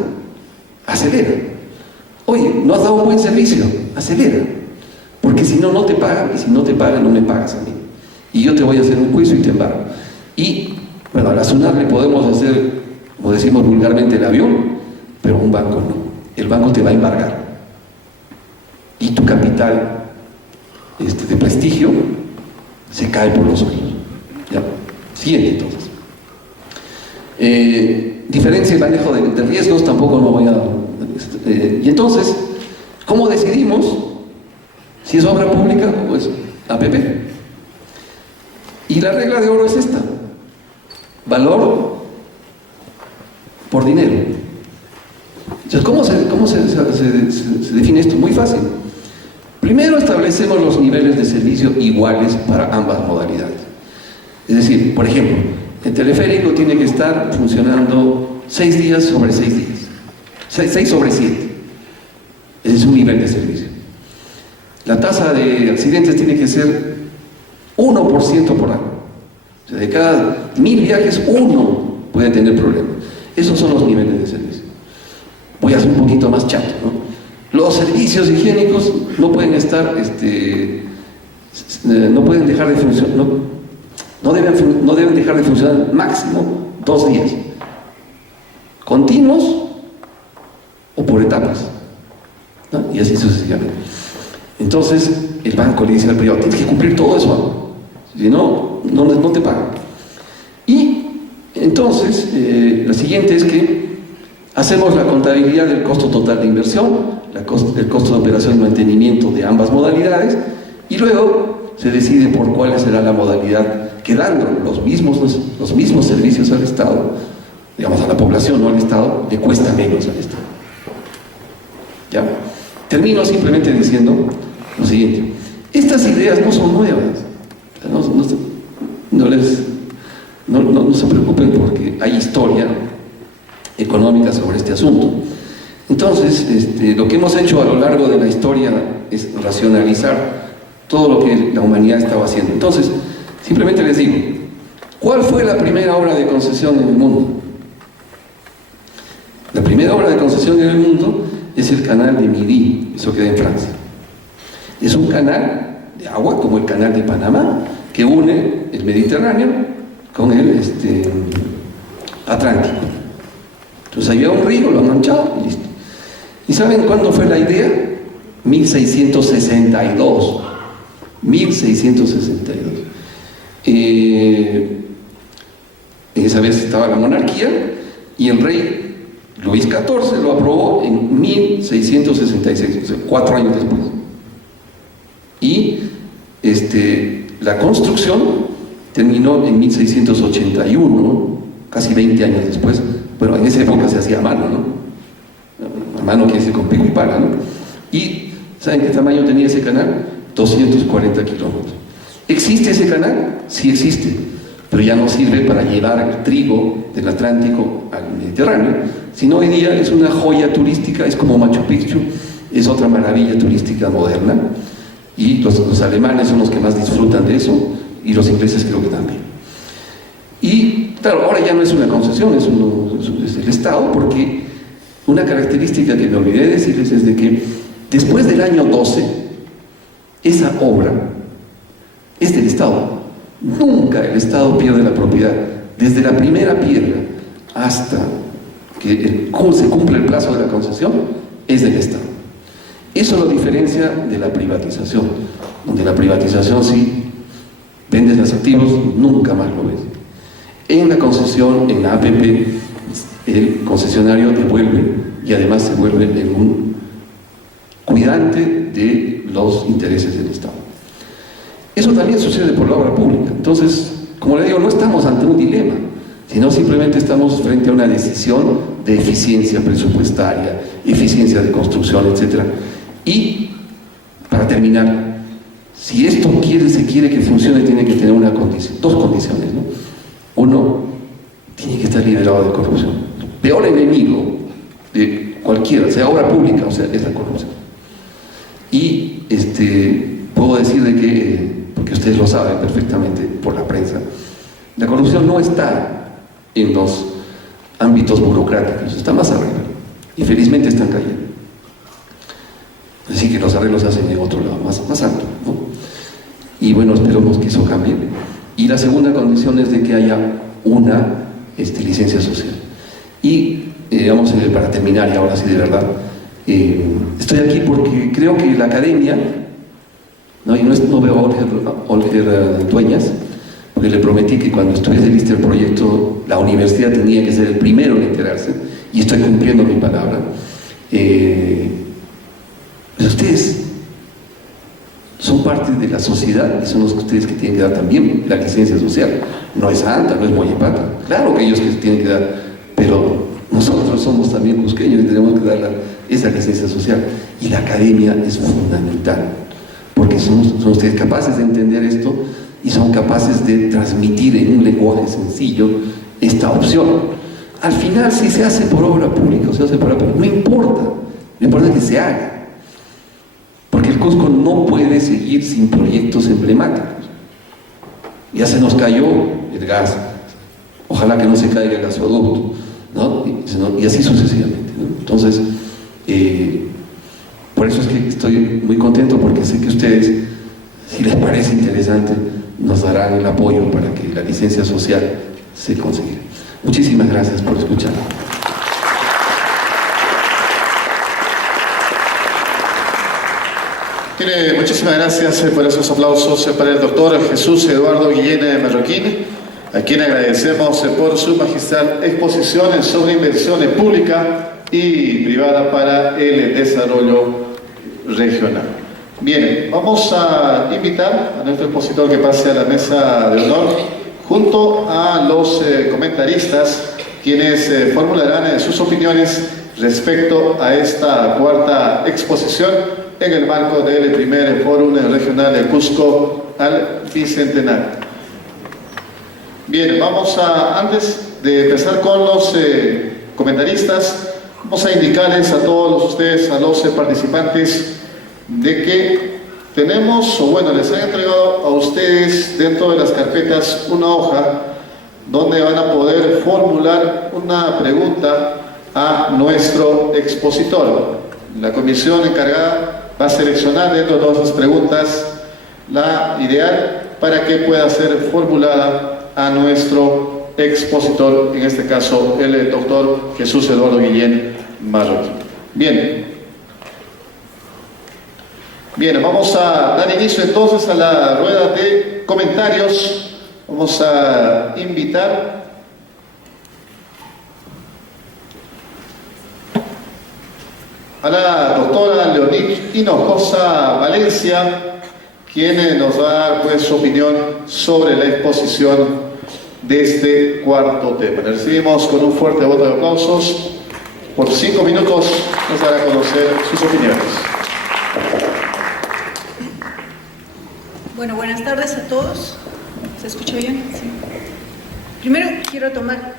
acelera. Oye, no has dado un buen servicio, acelera. Porque si no, no te pagan, y si no te pagan, no me pagas a mí. Y yo te voy a hacer un juicio y te embargo. Y Bueno, a la SUNAT le podemos hacer, como decimos vulgarmente, el avión, pero a un banco no. El banco te va a embargar. Y tu capital de prestigio se cae por los suelos. ¿Ya? Siguiente, entonces. Diferencia y manejo de riesgos, tampoco no voy a... y entonces, ¿cómo decidimos si es obra pública o es APP? Y la regla de oro es esta: valor por dinero. Entonces, ¿cómo se define esto? Muy fácil. Primero establecemos los niveles de servicio iguales para ambas modalidades. Es decir, por ejemplo, el teleférico tiene que estar funcionando 6 días sobre 6 días. 6 sobre 7. Ese es un nivel de servicio. La tasa de accidentes tiene que ser 1% por año. O sea, de cada 1000 viajes, 1 puede tener problemas. Esos son los niveles de servicio. Voy a ser un poquito más chato, ¿no? Los servicios higiénicos no pueden estar, no pueden dejar de funcionar, no deben dejar de funcionar máximo 2 días. Continuos o por etapas, ¿no? Y así sucesivamente. Entonces, el banco le dice al privado: tienes que cumplir todo eso, ¿no? Si no, no te pagan. Y entonces, la siguiente es que hacemos la contabilidad del costo total de inversión, el costo de operación y mantenimiento de ambas modalidades, y luego se decide por cuál será la modalidad, quedando los mismos servicios al Estado, digamos a la población, no al Estado, le cuesta menos al Estado. ¿Ya? Termino simplemente diciendo lo siguiente: estas ideas no son nuevas, no se preocupen porque hay historia económica sobre este asunto. Entonces, lo que hemos hecho a lo largo de la historia es racionalizar todo lo que la humanidad estaba haciendo. Entonces, simplemente les digo, ¿cuál fue la primera obra de concesión en el mundo? La primera obra de concesión en el mundo es el canal de Midi, eso queda en Francia. Es un canal de agua, como el canal de Panamá, que une el Mediterráneo con el Atlántico. Entonces había un río, lo han manchado y listo. ¿Y saben cuándo fue la idea? 1662. 1662. En esa vez estaba la monarquía y el rey Luis XIV lo aprobó en 1666, o sea, 4 años después. Y la construcción terminó en 1681, casi 20 años después. Bueno, en esa época se hacía a mano, ¿no? A mano quiere decir con pico y pala, ¿no? Y ¿saben qué tamaño tenía ese canal? 240 kilómetros. ¿Existe ese canal? Sí existe, pero ya no sirve para llevar el trigo del Atlántico al Mediterráneo, sino hoy día es una joya turística, es como Machu Picchu, es otra maravilla turística moderna, y los alemanes son los que más disfrutan de eso, y los ingleses creo que también. Y claro, ahora ya no es una concesión, es el Estado, porque una característica que me olvidé decirles es de que después del año 12, esa obra es del Estado. Nunca el Estado pierde la propiedad. Desde la primera piedra hasta que se cumple el plazo de la concesión, es del Estado. Eso lo diferencia de la privatización, donde la privatización sí, vendes los activos, nunca más lo ves. En la concesión, en la APP, el concesionario devuelve y además se vuelve en un cuidante de los intereses del Estado. Eso también sucede por la obra pública. Entonces, como le digo, no estamos ante un dilema, sino simplemente estamos frente a una decisión de eficiencia presupuestaria, eficiencia de construcción, etc. Y, para terminar, si esto se quiere que funcione, tiene que tener dos condiciones, ¿no? Uno, tiene que estar liberado de corrupción. El peor enemigo de cualquiera, sea obra pública, o sea, es la corrupción. Y puedo decir de que, porque ustedes lo saben perfectamente por la prensa, la corrupción no está en los ámbitos burocráticos, está más arriba. Y felizmente están cayendo. Así que los arreglos se hacen en otro lado, más alto, ¿no? Y bueno, esperemos que eso cambie. Y la segunda condición es de que haya una licencia social. Y vamos para terminar, y ahora sí de verdad, estoy aquí porque creo que la academia, ¿no? Y no veo a Olger Dueñas, porque le prometí que cuando estuviese listo el proyecto, la universidad tenía que ser el primero en enterarse, y estoy cumpliendo mi palabra. Pues ustedes son parte de la sociedad y son los que ustedes que tienen que dar también la licencia social. No es ANTA, no es Moyepata, claro que ellos que tienen que dar, pero nosotros somos también cusqueños y tenemos que dar esa licencia social. Y la academia es fundamental, porque son ustedes capaces de entender esto y son capaces de transmitir en un lenguaje sencillo esta opción. Al final, si se hace por obra pública o se hace por obra pública, no importa, lo importante es que se haga. Porque el Cusco no puede seguir sin proyectos emblemáticos. Ya se nos cayó el gas, ojalá que no se caiga el gasoducto, ¿no? Y así sucesivamente, ¿no? Entonces, por eso es que estoy muy contento, porque sé que ustedes, si les parece interesante, nos darán el apoyo para que la licencia social se consiga. Muchísimas gracias por escuchar. Muchísimas gracias por esos aplausos para el doctor Jesús Eduardo Guillén Marroquín, a quien agradecemos por su magistral exposición sobre inversiones pública y privada para el desarrollo regional. Bien, vamos a invitar a nuestro expositor que pase a la mesa de honor junto a los comentaristas, quienes formularán sus opiniones respecto a esta cuarta exposición en el marco del primer Fórum Regional de Cusco al Bicentenario. Bien, antes de empezar con los comentaristas, vamos a indicarles a todos ustedes, a los participantes, de que tenemos, o bueno, les han entregado a ustedes dentro de las carpetas una hoja donde van a poder formular una pregunta a nuestro expositor. La comisión encargada va a seleccionar dentro de todas esas preguntas la ideal para que pueda ser formulada a nuestro expositor, en este caso el doctor Jesús Eduardo Guillén Marroquín. Bien, vamos a dar inicio entonces a la rueda de comentarios. Vamos a invitar a la doctora Leonid Hinojosa Valencia, quien nos va a dar pues su opinión sobre la exposición de este cuarto tema. Le recibimos con un fuerte voto de aplausos. Por 5 minutos nos dará a conocer sus opiniones. Bueno, buenas tardes a todos. ¿Se escucha bien? Sí. Primero quiero tomar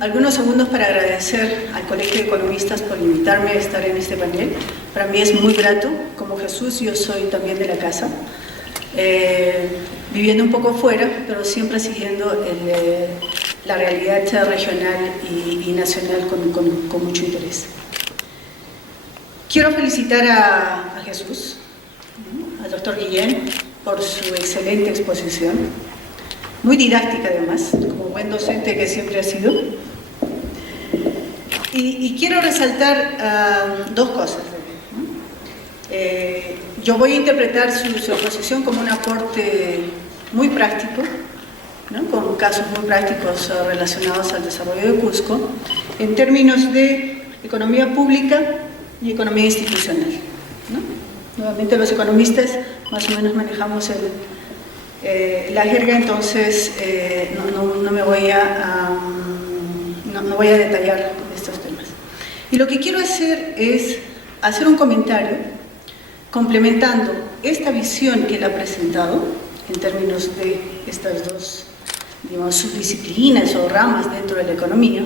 algunos segundos para agradecer al Colegio de Economistas por invitarme a estar en este panel. Para mí es muy grato. Como Jesús, yo soy también de la casa, viviendo un poco fuera, pero siempre siguiendo la realidad regional y nacional con mucho interés. Quiero felicitar a Jesús, ¿no?, al doctor Guillén, por su excelente exposición, muy didáctica además, como buen docente que siempre ha sido. Y quiero resaltar dos cosas, ¿no? Yo voy a interpretar su exposición como un aporte muy práctico, ¿no?, con casos muy prácticos relacionados al desarrollo de Cusco, en términos de economía pública y economía institucional, ¿no? Nuevamente los economistas más o menos manejamos la jerga, entonces no voy a detallar estos temas. Y lo que quiero hacer es hacer un comentario complementando esta visión que él ha presentado en términos de estas dos, digamos, subdisciplinas o ramas dentro de la economía,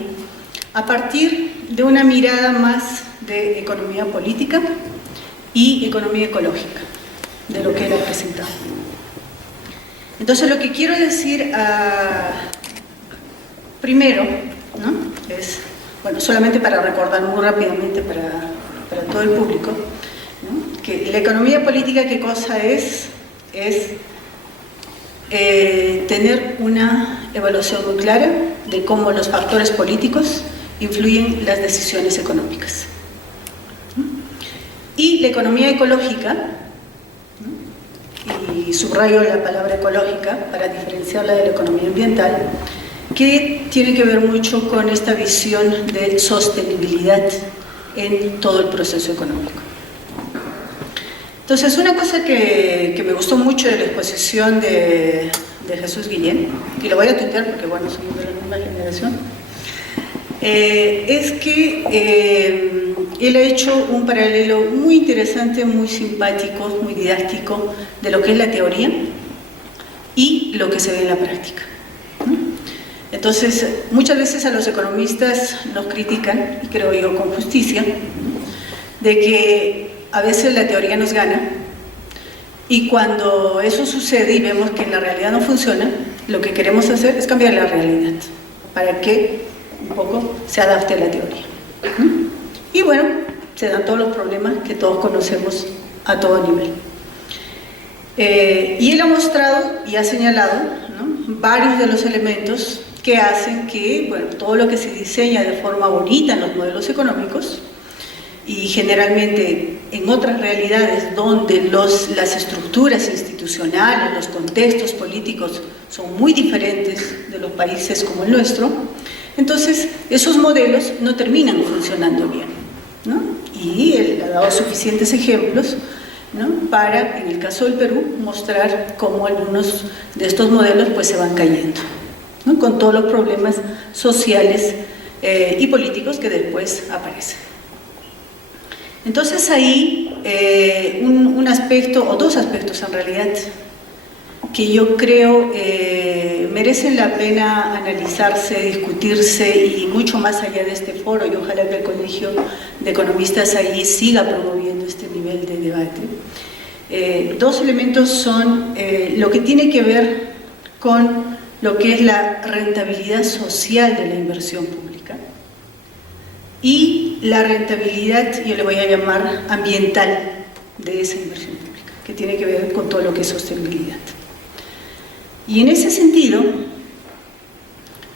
a partir de una mirada más de economía política y economía ecológica, de lo que él ha presentado. Entonces, lo que quiero decir primero, ¿no?, es, bueno, solamente para recordar muy rápidamente para todo el público, ¿no?, que la economía política, ¿qué cosa es? Es tener una evaluación muy clara de cómo los factores políticos influyen las decisiones económicas. Y la economía ecológica, y subrayo la palabra ecológica para diferenciarla de la economía ambiental, que tiene que ver mucho con esta visión de sostenibilidad en todo el proceso económico. Entonces, una cosa que me gustó mucho de la exposición de Jesús Guillén, y lo voy a tuitear porque, bueno, somos de la misma generación, es que él ha hecho un paralelo muy interesante, muy simpático, muy didáctico de lo que es la teoría y lo que se ve en la práctica. Entonces, muchas veces a los economistas nos critican, y creo yo con justicia, de que a veces la teoría nos gana, y cuando eso sucede y vemos que en la realidad no funciona, lo que queremos hacer es cambiar la realidad para que un poco se adapte a la teoría. Y bueno, se dan todos los problemas que todos conocemos a todo nivel. Y él ha mostrado y ha señalado, ¿no?, varios de los elementos que hacen que, bueno, todo lo que se diseña de forma bonita en los modelos económicos, y generalmente en otras realidades donde las estructuras institucionales, los contextos políticos son muy diferentes de los países como el nuestro, entonces esos modelos no terminan funcionando bien, ¿no? Y él ha dado suficientes ejemplos, ¿no?, para, en el caso del Perú, mostrar cómo algunos de estos modelos pues se van cayendo, ¿no?, con todos los problemas sociales y políticos que después aparecen. Entonces ahí un aspecto, o dos aspectos en realidad, que yo creo merecen la pena analizarse, discutirse, y mucho más allá de este foro, y ojalá que el Colegio de Economistas ahí siga promoviendo este nivel de debate. Dos elementos son lo que tiene que ver con lo que es la rentabilidad social de la inversión pública y la rentabilidad, yo le voy a llamar ambiental, de esa inversión pública, que tiene que ver con todo lo que es sostenibilidad. Y en ese sentido,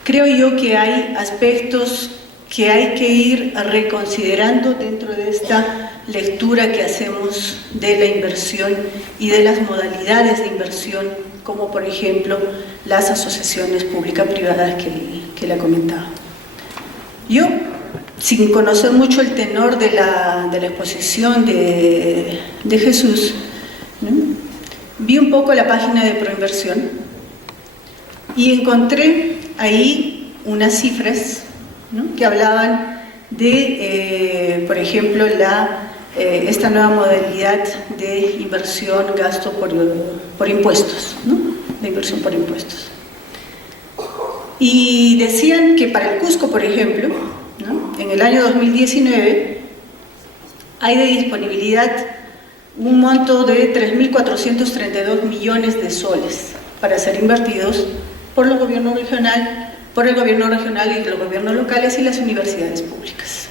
creo yo que hay aspectos que hay que ir reconsiderando dentro de esta lectura que hacemos de la inversión y de las modalidades de inversión, como por ejemplo las asociaciones público-privadas que le comentaba. Yo, sin conocer mucho el tenor de la exposición de Jesús, ¿no?, vi un poco la página de Proinversión y encontré ahí unas cifras, ¿no?, que hablaban de, por ejemplo, esta nueva modalidad de inversión, gasto por impuestos, ¿no?, de inversión por impuestos. Y decían que para el Cusco, por ejemplo, ¿no?, en el año 2019 hay de disponibilidad un monto de 3.432 millones de soles para ser invertidos por el gobierno regional y los gobiernos locales y las universidades públicas.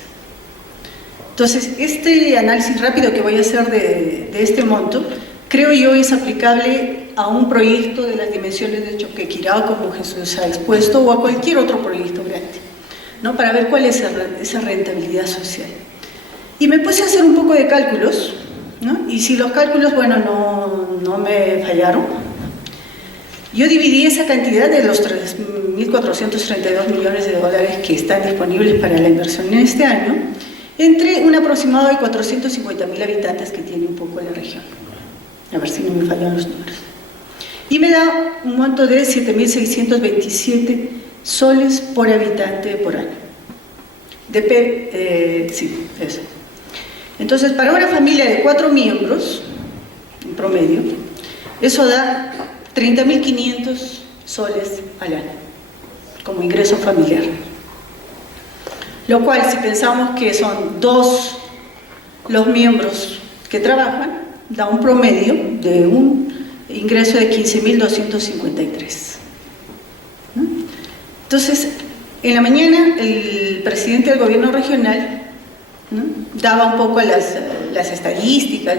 Entonces, este análisis rápido que voy a hacer de este monto, creo yo es aplicable a un proyecto de las dimensiones de Choquequirao, como Jesús ha expuesto, o a cualquier otro proyecto grande, ¿no?, para ver cuál es esa rentabilidad social. Y me puse a hacer un poco de cálculos, ¿no?, y si los cálculos, bueno, no me fallaron, yo dividí esa cantidad de los 3.432 millones de dólares que están disponibles para la inversión en este año entre un aproximado de 450.000 habitantes que tiene un poco la región. A ver si no me fallan los números. Y me da un monto de 7.627 soles por habitante por año. Sí, eso. Entonces, para una familia de 4 miembros, en promedio, eso da 30.500 soles al año, como ingreso familiar. Lo cual, si pensamos que son 2 los miembros que trabajan, da un promedio de un ingreso de 15.253. ¿No? Entonces, en la mañana el presidente del gobierno regional, ¿no?, daba un poco las estadísticas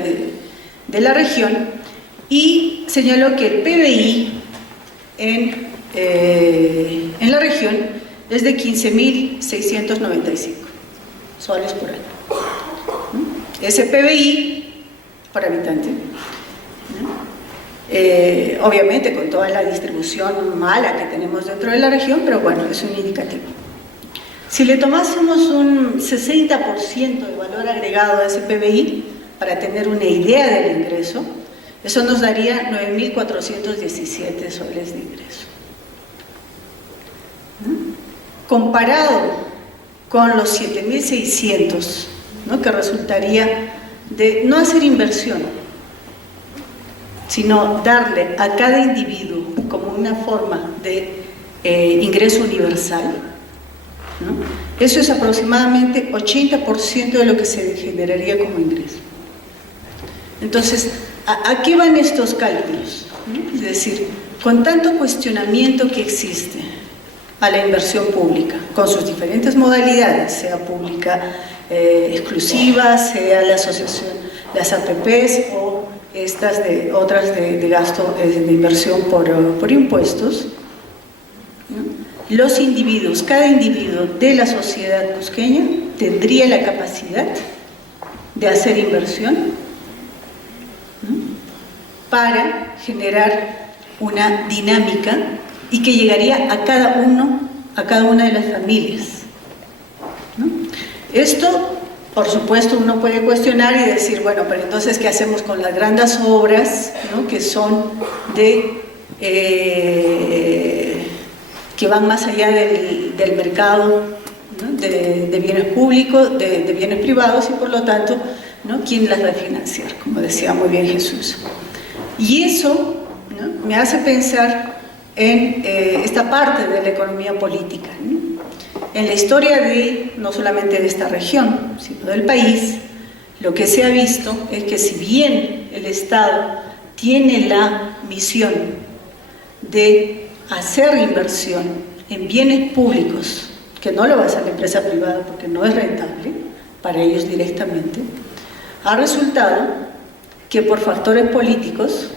de la región y señaló que el PBI en la región es de 15.695 soles por año. Ese PBI por habitante, obviamente con toda la distribución mala que tenemos dentro de la región, pero bueno, es un indicativo. Si le tomásemos un 60% de valor agregado a ese PBI, para tener una idea del ingreso, eso nos daría 9.417 soles de ingreso. Comparado con los 7.600, ¿no?, que resultaría de no hacer inversión, sino darle a cada individuo como una forma de ingreso universal, ¿no? Eso es aproximadamente 80% de lo que se generaría como ingreso. Entonces, ¿a qué van estos cálculos? Es decir, con tanto cuestionamiento que existe a la inversión pública, con sus diferentes modalidades, sea pública exclusiva, sea la asociación, las APPs o otras de gasto de inversión por impuestos, ¿no? Los individuos, cada individuo de la sociedad cusqueña tendría la capacidad de hacer inversión, ¿no?, para generar una dinámica y que llegaría a cada una de las familias, ¿no? Esto, por supuesto, uno puede cuestionar y decir, bueno, pero entonces, ¿qué hacemos con las grandes obras, ¿no?, que son que van más allá del mercado, ¿no?, de bienes públicos, de bienes privados, y por lo tanto, ¿no?, ¿quién las va a financiar? Como decía muy bien Jesús. Y eso, ¿no?, me hace pensar en esta parte de la economía política, ¿no? En la historia no solamente de esta región, sino del país, lo que se ha visto es que si bien el Estado tiene la misión de hacer inversión en bienes públicos, que no lo va a hacer la empresa privada porque no es rentable para ellos directamente, ha resultado que por factores políticos,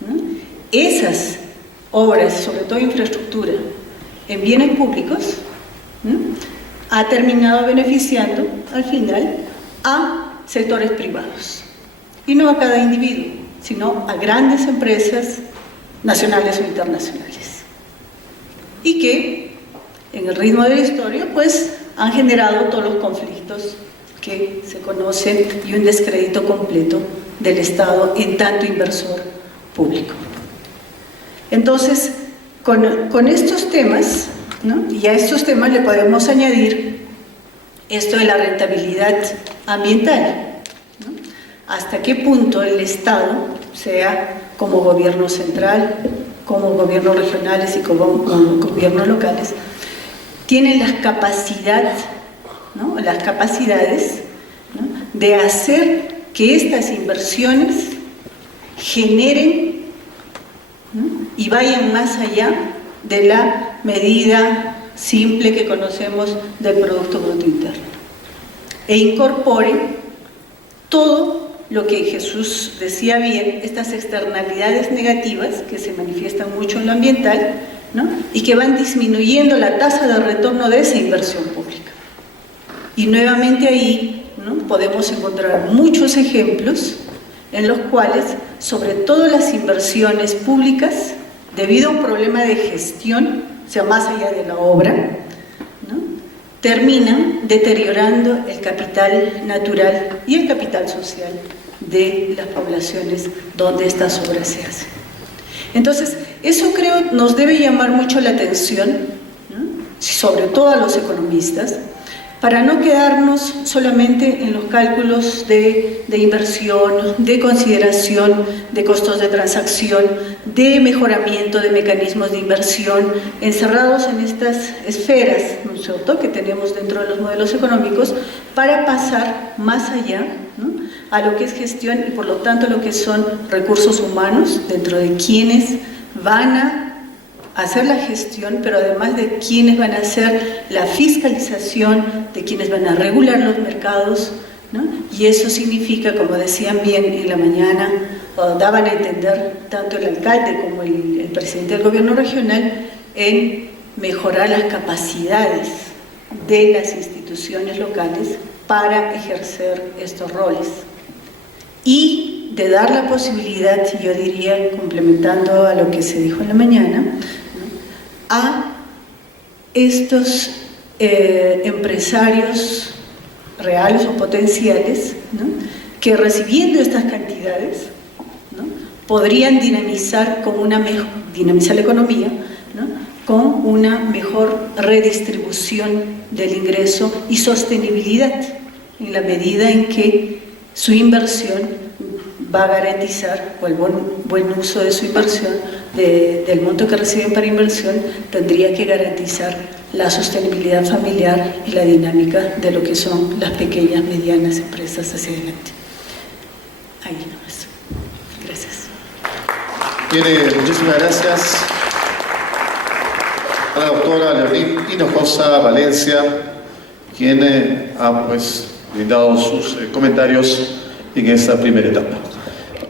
¿no?, esas obras, sobre todo infraestructura, en bienes públicos, ¿no?, ha terminado beneficiando al final a sectores privados, y no a cada individuo, sino a grandes empresas nacionales o internacionales, y que en el ritmo de la historia pues han generado todos los conflictos que se conocen y un descrédito completo del Estado en tanto inversor público. Entonces, con estos temas, ¿no?, y a estos temas le podemos añadir esto de la rentabilidad ambiental, ¿no? Hasta qué punto el Estado, sea como gobierno central, como gobiernos regionales y como gobiernos locales, tienen las capacidades, ¿no?, de hacer que estas inversiones generen, ¿no?, y vayan más allá de la medida simple que conocemos del Producto Bruto Interno, e incorpore todo lo que Jesús decía bien, estas externalidades negativas que se manifiestan mucho en lo ambiental, ¿no?, y que van disminuyendo la tasa de retorno de esa inversión pública. Y nuevamente ahí, ¿no?, podemos encontrar muchos ejemplos en los cuales, sobre todo las inversiones públicas, debido a un problema de gestión, o sea, más allá de la obra, ¿no?, terminan deteriorando el capital natural y el capital social de las poblaciones donde estas obras se hacen. Entonces, eso creo nos debe llamar mucho la atención, ¿no?, sobre todo a los economistas, para no quedarnos solamente en los cálculos de inversión, de consideración de costos de transacción, de mejoramiento de mecanismos de inversión, encerrados en estas esferas, ¿no es cierto?, que tenemos dentro de los modelos económicos, para pasar más allá, ¿no?, a lo que es gestión y por lo tanto lo que son recursos humanos, dentro de quienes van a hacer la gestión, pero además de quienes van a hacer la fiscalización, de quienes van a regular los mercados, ¿no? Y eso significa, como decían bien en la mañana, o daban a entender tanto el alcalde como el presidente del gobierno regional, en mejorar las capacidades de las instituciones locales para ejercer estos roles y de dar la posibilidad, yo diría, complementando a lo que se dijo en la mañana, ¿no?, a estos empresarios reales o potenciales, ¿no?, que recibiendo estas cantidades, ¿no?, podrían dinamizar la economía, ¿no?, con una mejor redistribución del ingreso y sostenibilidad, en la medida en que su inversión va a garantizar, o el buen uso de su inversión, del monto que reciben para inversión, tendría que garantizar la sostenibilidad familiar y la dinámica de lo que son las pequeñas, medianas empresas hacia adelante. Ahí nomás. Gracias. Bien, muchísimas gracias a la doctora Leoní Hinojosa Valencia, quien ha brindado sus comentarios en esta primera etapa.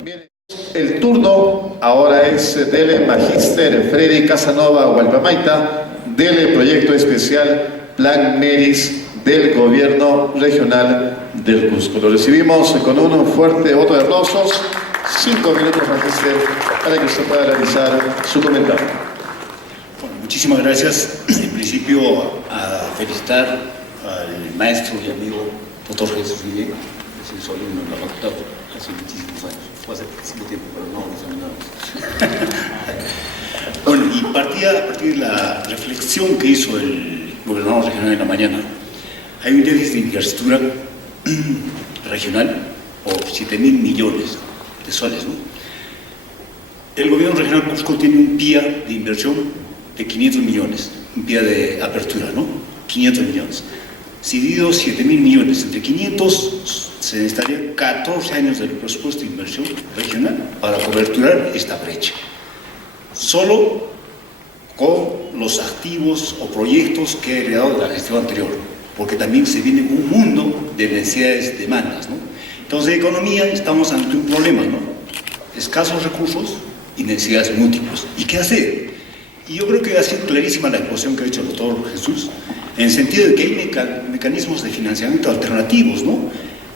Bien, el turno ahora es del Magíster Freddy Casanova Hualpamaita, del Proyecto Especial Plan MERIS del Gobierno Regional del Cusco. Lo recibimos con un fuerte voto de aplausos. 5 minutos, Magíster, para que usted pueda realizar su comentario. Bueno, muchísimas gracias. En principio, a felicitar al maestro y amigo doctor Jesús Guillén, que es alumno en la facultad hace muchísimos años. Fue hace muchísimo tiempo, pero no nos seminarios. Bueno, y a partir de la reflexión que hizo el gobernador regional en la mañana, hay un déficit de infraestructura regional por 7.000 millones de soles, ¿no? El gobierno regional Cusco tiene un PIA de inversión de 500 millones, un PIA de apertura, ¿no? 500 millones. Si divido 7.000 millones entre 500, se necesitaría 14 años del presupuesto de inversión regional para coberturar esta brecha. Solo con los activos o proyectos que he heredado de la gestión anterior, porque también se viene un mundo de necesidades, demandas, ¿no? Entonces, en economía estamos ante un problema, ¿no? Escasos recursos y necesidades múltiples. ¿Y qué hacer? Y yo creo que ha sido clarísima la exposición que ha hecho el doctor Jesús, en el sentido de que hay mecanismos de financiamiento alternativos, ¿no?,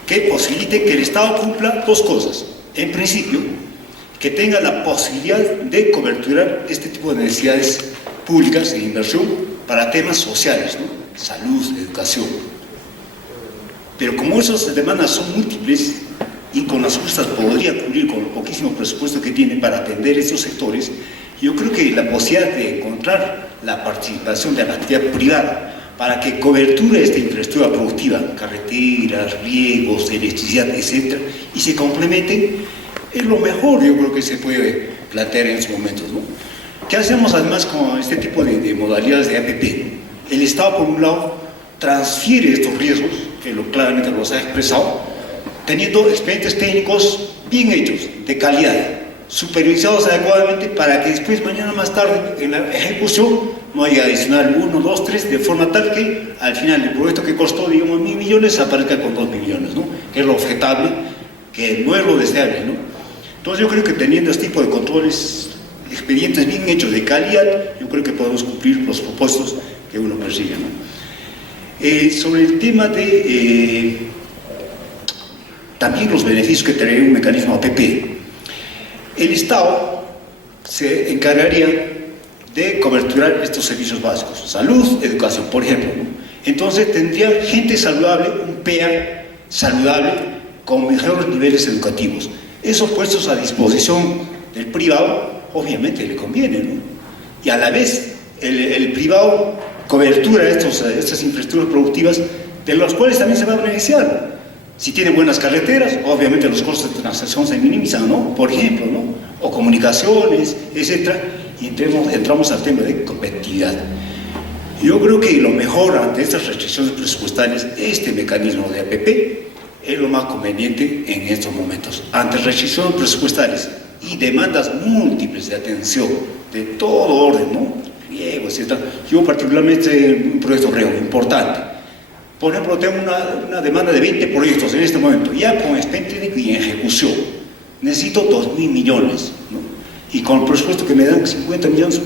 que posibiliten que el Estado cumpla dos cosas. En principio, que tenga la posibilidad de coberturar este tipo de necesidades públicas de inversión para temas sociales, ¿no?, salud, educación. Pero como esas demandas son múltiples y con las justas podría cubrir con el poquísimo presupuesto que tiene para atender estos sectores, yo creo que la posibilidad de encontrar la participación de la actividad privada para que coberture esta infraestructura productiva, carreteras, riegos, electricidad, etc., y se complementen, es lo mejor, yo creo que se puede plantear en estos momentos, ¿no? ¿Qué hacemos además con este tipo de modalidades de APP? El Estado, por un lado, transfiere estos riesgos, que claramente los ha expresado, teniendo expedientes técnicos bien hechos, de calidad, supervisados adecuadamente, para que después, mañana más tarde, en la ejecución, no haya adicional 1, 2, 3, de forma tal que al final el proyecto que costó, digamos, 1.000 millones, aparezca con 2 millones, ¿no?, que es lo objetable, que no es lo deseable, ¿no? Entonces yo creo que teniendo este tipo de controles, expedientes bien hechos de calidad, yo creo que podemos cumplir los propósitos que uno persigue, ¿no? Sobre el tema de también los beneficios que traería un mecanismo APP, el Estado se encargaría de coberturar estos servicios básicos, salud, educación, por ejemplo, ¿no? Entonces tendría gente saludable, un PEA saludable, con mejores niveles educativos. Esos puestos a disposición del privado, obviamente le conviene, ¿no? Y a la vez, el privado cobertura estas infraestructuras productivas, de las cuales también se va a beneficiar. Si tiene buenas carreteras, obviamente los costos de transacción se minimizan, ¿no?, por ejemplo, ¿no?, o comunicaciones, etcétera, y entramos al tema de competitividad. Yo creo que lo mejor ante estas restricciones presupuestarias, este mecanismo de APP es lo más conveniente en estos momentos. Ante restricciones presupuestarias y demandas múltiples de atención de todo orden, ¿no?, riego, etc. Yo particularmente un proyecto riego importante. Por ejemplo, tengo una demanda de 20 proyectos en este momento, ya con expediente técnico y en ejecución. Necesito 2.000 millones, ¿no? Y con el presupuesto que me dan 50 millones,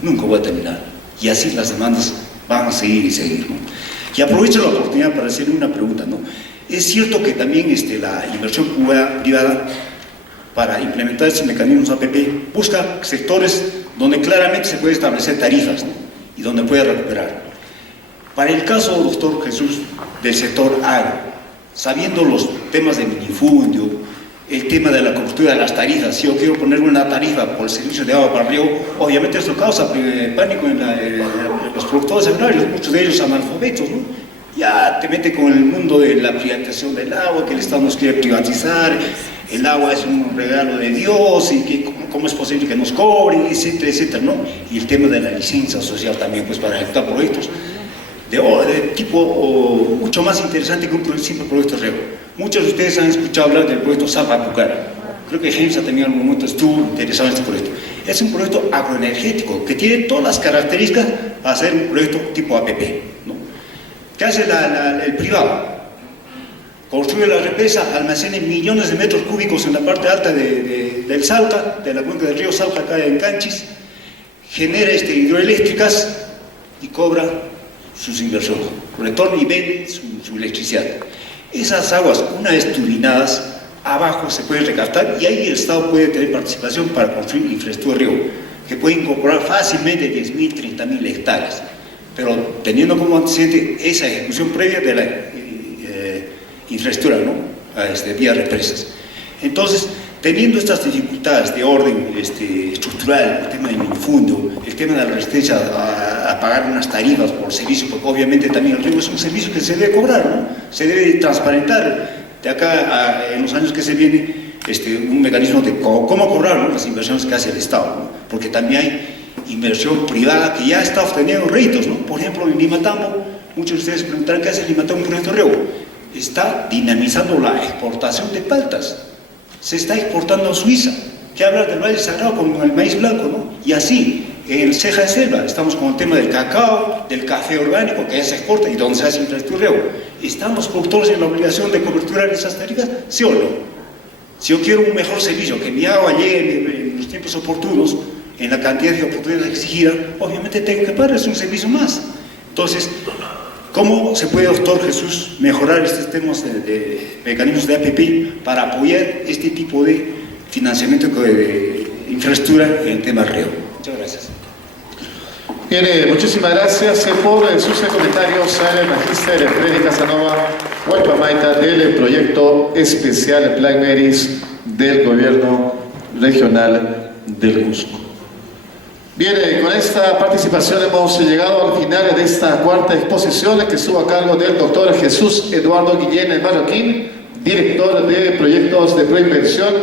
nunca voy a terminar. Y así las demandas van a seguir y seguir, ¿no? Y aprovecho la oportunidad para hacerle una pregunta, ¿no? Es cierto que también la inversión privada para implementar estos mecanismos APP busca sectores donde claramente se puede establecer tarifas, ¿no? Y donde puede recuperar. Para el caso, doctor Jesús, del sector agro, sabiendo los temas de minifundio, el tema de la cobertura de las tarifas, si yo quiero poner una tarifa por el servicio de agua para el río, obviamente esto causa pánico en los productores agrarios, muchos de ellos analfabetos, ¿no? Ya te mete con el mundo de la privatización del agua, que el Estado nos quiere privatizar, el agua es un regalo de Dios y que cómo es posible que nos cobren, etcétera, etcétera, ¿no? Y el tema de la licencia social también, pues para ejecutar proyectos de tipo mucho más interesante que un simple proyecto de riego. Muchos de ustedes han escuchado hablar del proyecto Salva-Pucara. Creo que James también en algún momento estuvo interesado en este proyecto. Es un proyecto agroenergético que tiene todas las características para ser un proyecto tipo APP, ¿no? ¿Qué hace el privado? Construye la represa, almacena millones de metros cúbicos en la parte alta del Salca, de la cuenca del río Salca, acá en Canchis, genera hidroeléctricas y cobra sus inversiones, retorna y vende su electricidad. Esas aguas, una vez turinadas, abajo se pueden recaptar y ahí el Estado puede tener participación para construir infraestructura de riego, que puede incorporar fácilmente 10.000, 30.000 hectáreas, pero teniendo como antecedente esa ejecución previa de la infraestructura, ¿no? Vía represas. Entonces, teniendo estas dificultades de orden estructural, el tema del minifundio, el tema de la resistencia a pagar unas tarifas por servicio, porque obviamente también el riego es un servicio que se debe cobrar, ¿no? Se debe transparentar de acá en los años que se viene un mecanismo de cómo cobrar, ¿no? Las inversiones que hace el Estado, ¿no? Porque también hay inversión privada que ya está obteniendo réditos, ¿no? Por ejemplo, en Limatambo, muchos de ustedes preguntarán qué hace Limatambo un proyecto de riego. Está dinamizando la exportación de paltas. Se está exportando a Suiza, que habla del Valle Sagrado con el maíz blanco, ¿no? Y así, en Ceja de Selva, estamos con el tema del cacao, del café orgánico, que ya se exporta y donde se hace infraestructura. ¿Están los productores en la obligación de coberturar esas tarifas? ¿Sí o no? Si yo quiero un mejor servicio, que mi agua llegue en los tiempos oportunos, en la cantidad de oportunidades exigidas, obviamente tengo que pagar, es un servicio más. Entonces, ¿cómo se puede, doctor Jesús, mejorar estos temas de mecanismos de APP para apoyar este tipo de financiamiento de infraestructura en el tema del riego? Muchas gracias. Bien, muchísimas gracias por sus comentarios al magíster Freddy Casanova Huaypamaita del proyecto especial Plan Meris del Gobierno Regional del Cusco. Bien, con esta participación hemos llegado al final de esta cuarta exposición que estuvo a cargo del doctor Jesús Eduardo Guillén Marroquín, director de proyectos de preinversión,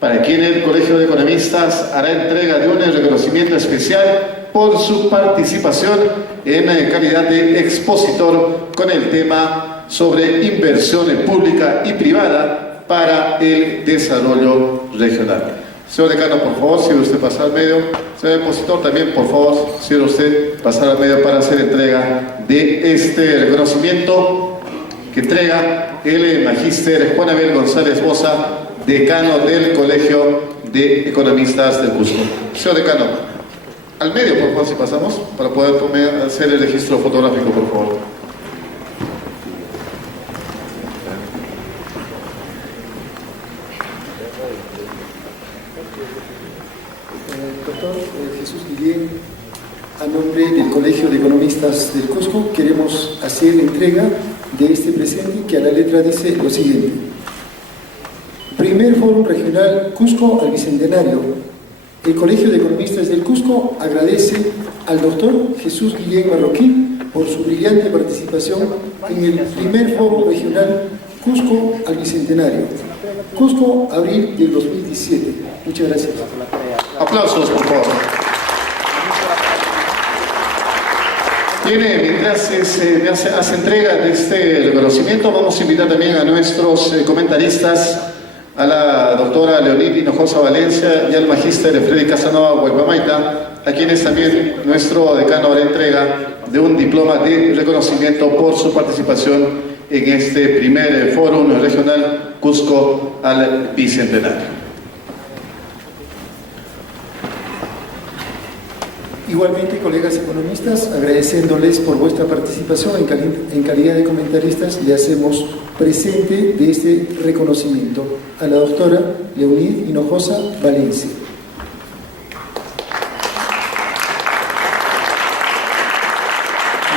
para quien el Colegio de Economistas hará entrega de un reconocimiento especial por su participación en calidad de expositor con el tema sobre inversión pública y privada para el desarrollo regional. Señor decano, por favor, si usted pasa al medio. Señor expositor, también, por favor, si usted pasar al medio para hacer entrega de este reconocimiento que entrega el magíster Juan Abel González Boza, decano del Colegio de Economistas del Cusco. Señor decano, al medio, por favor, si pasamos, para poder hacer el registro fotográfico, por favor. Doctor Jesús Guillén, a nombre del Colegio de Economistas del Cusco, queremos hacer entrega de este presente que a la letra dice lo siguiente. Primer Foro Regional Cusco al Bicentenario. El Colegio de Economistas del Cusco agradece al doctor Jesús Guillén Marroquín por su brillante participación en el primer Foro Regional Cusco al Bicentenario. Cusco, abril del 2017. Muchas gracias. Aplausos, por favor. Bien, mientras se hace entrega de este reconocimiento, vamos a invitar también a nuestros comentaristas, a la doctora Leonid Hinojosa Valencia y al magíster Freddy Casanova Huaypamaita, a quienes también nuestro decano hará entrega de un diploma de reconocimiento por su participación en este primer foro regional Cusco al Bicentenario. Igualmente, colegas economistas, agradeciéndoles por vuestra participación en calidad de comentaristas, le hacemos presente de este reconocimiento a la doctora Leonid Hinojosa Valencia.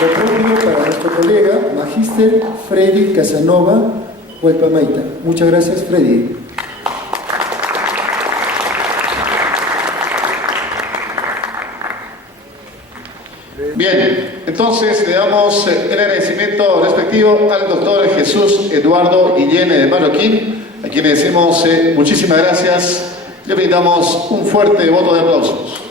Lo propio para nuestro colega, Magíster Freddy Casanova Huaypamaita. Muchas gracias, Freddy. Bien, entonces le damos el agradecimiento respectivo al doctor Jesús Eduardo Guillén de Marroquín, a quien le decimos muchísimas gracias. Le brindamos un fuerte voto de aplausos.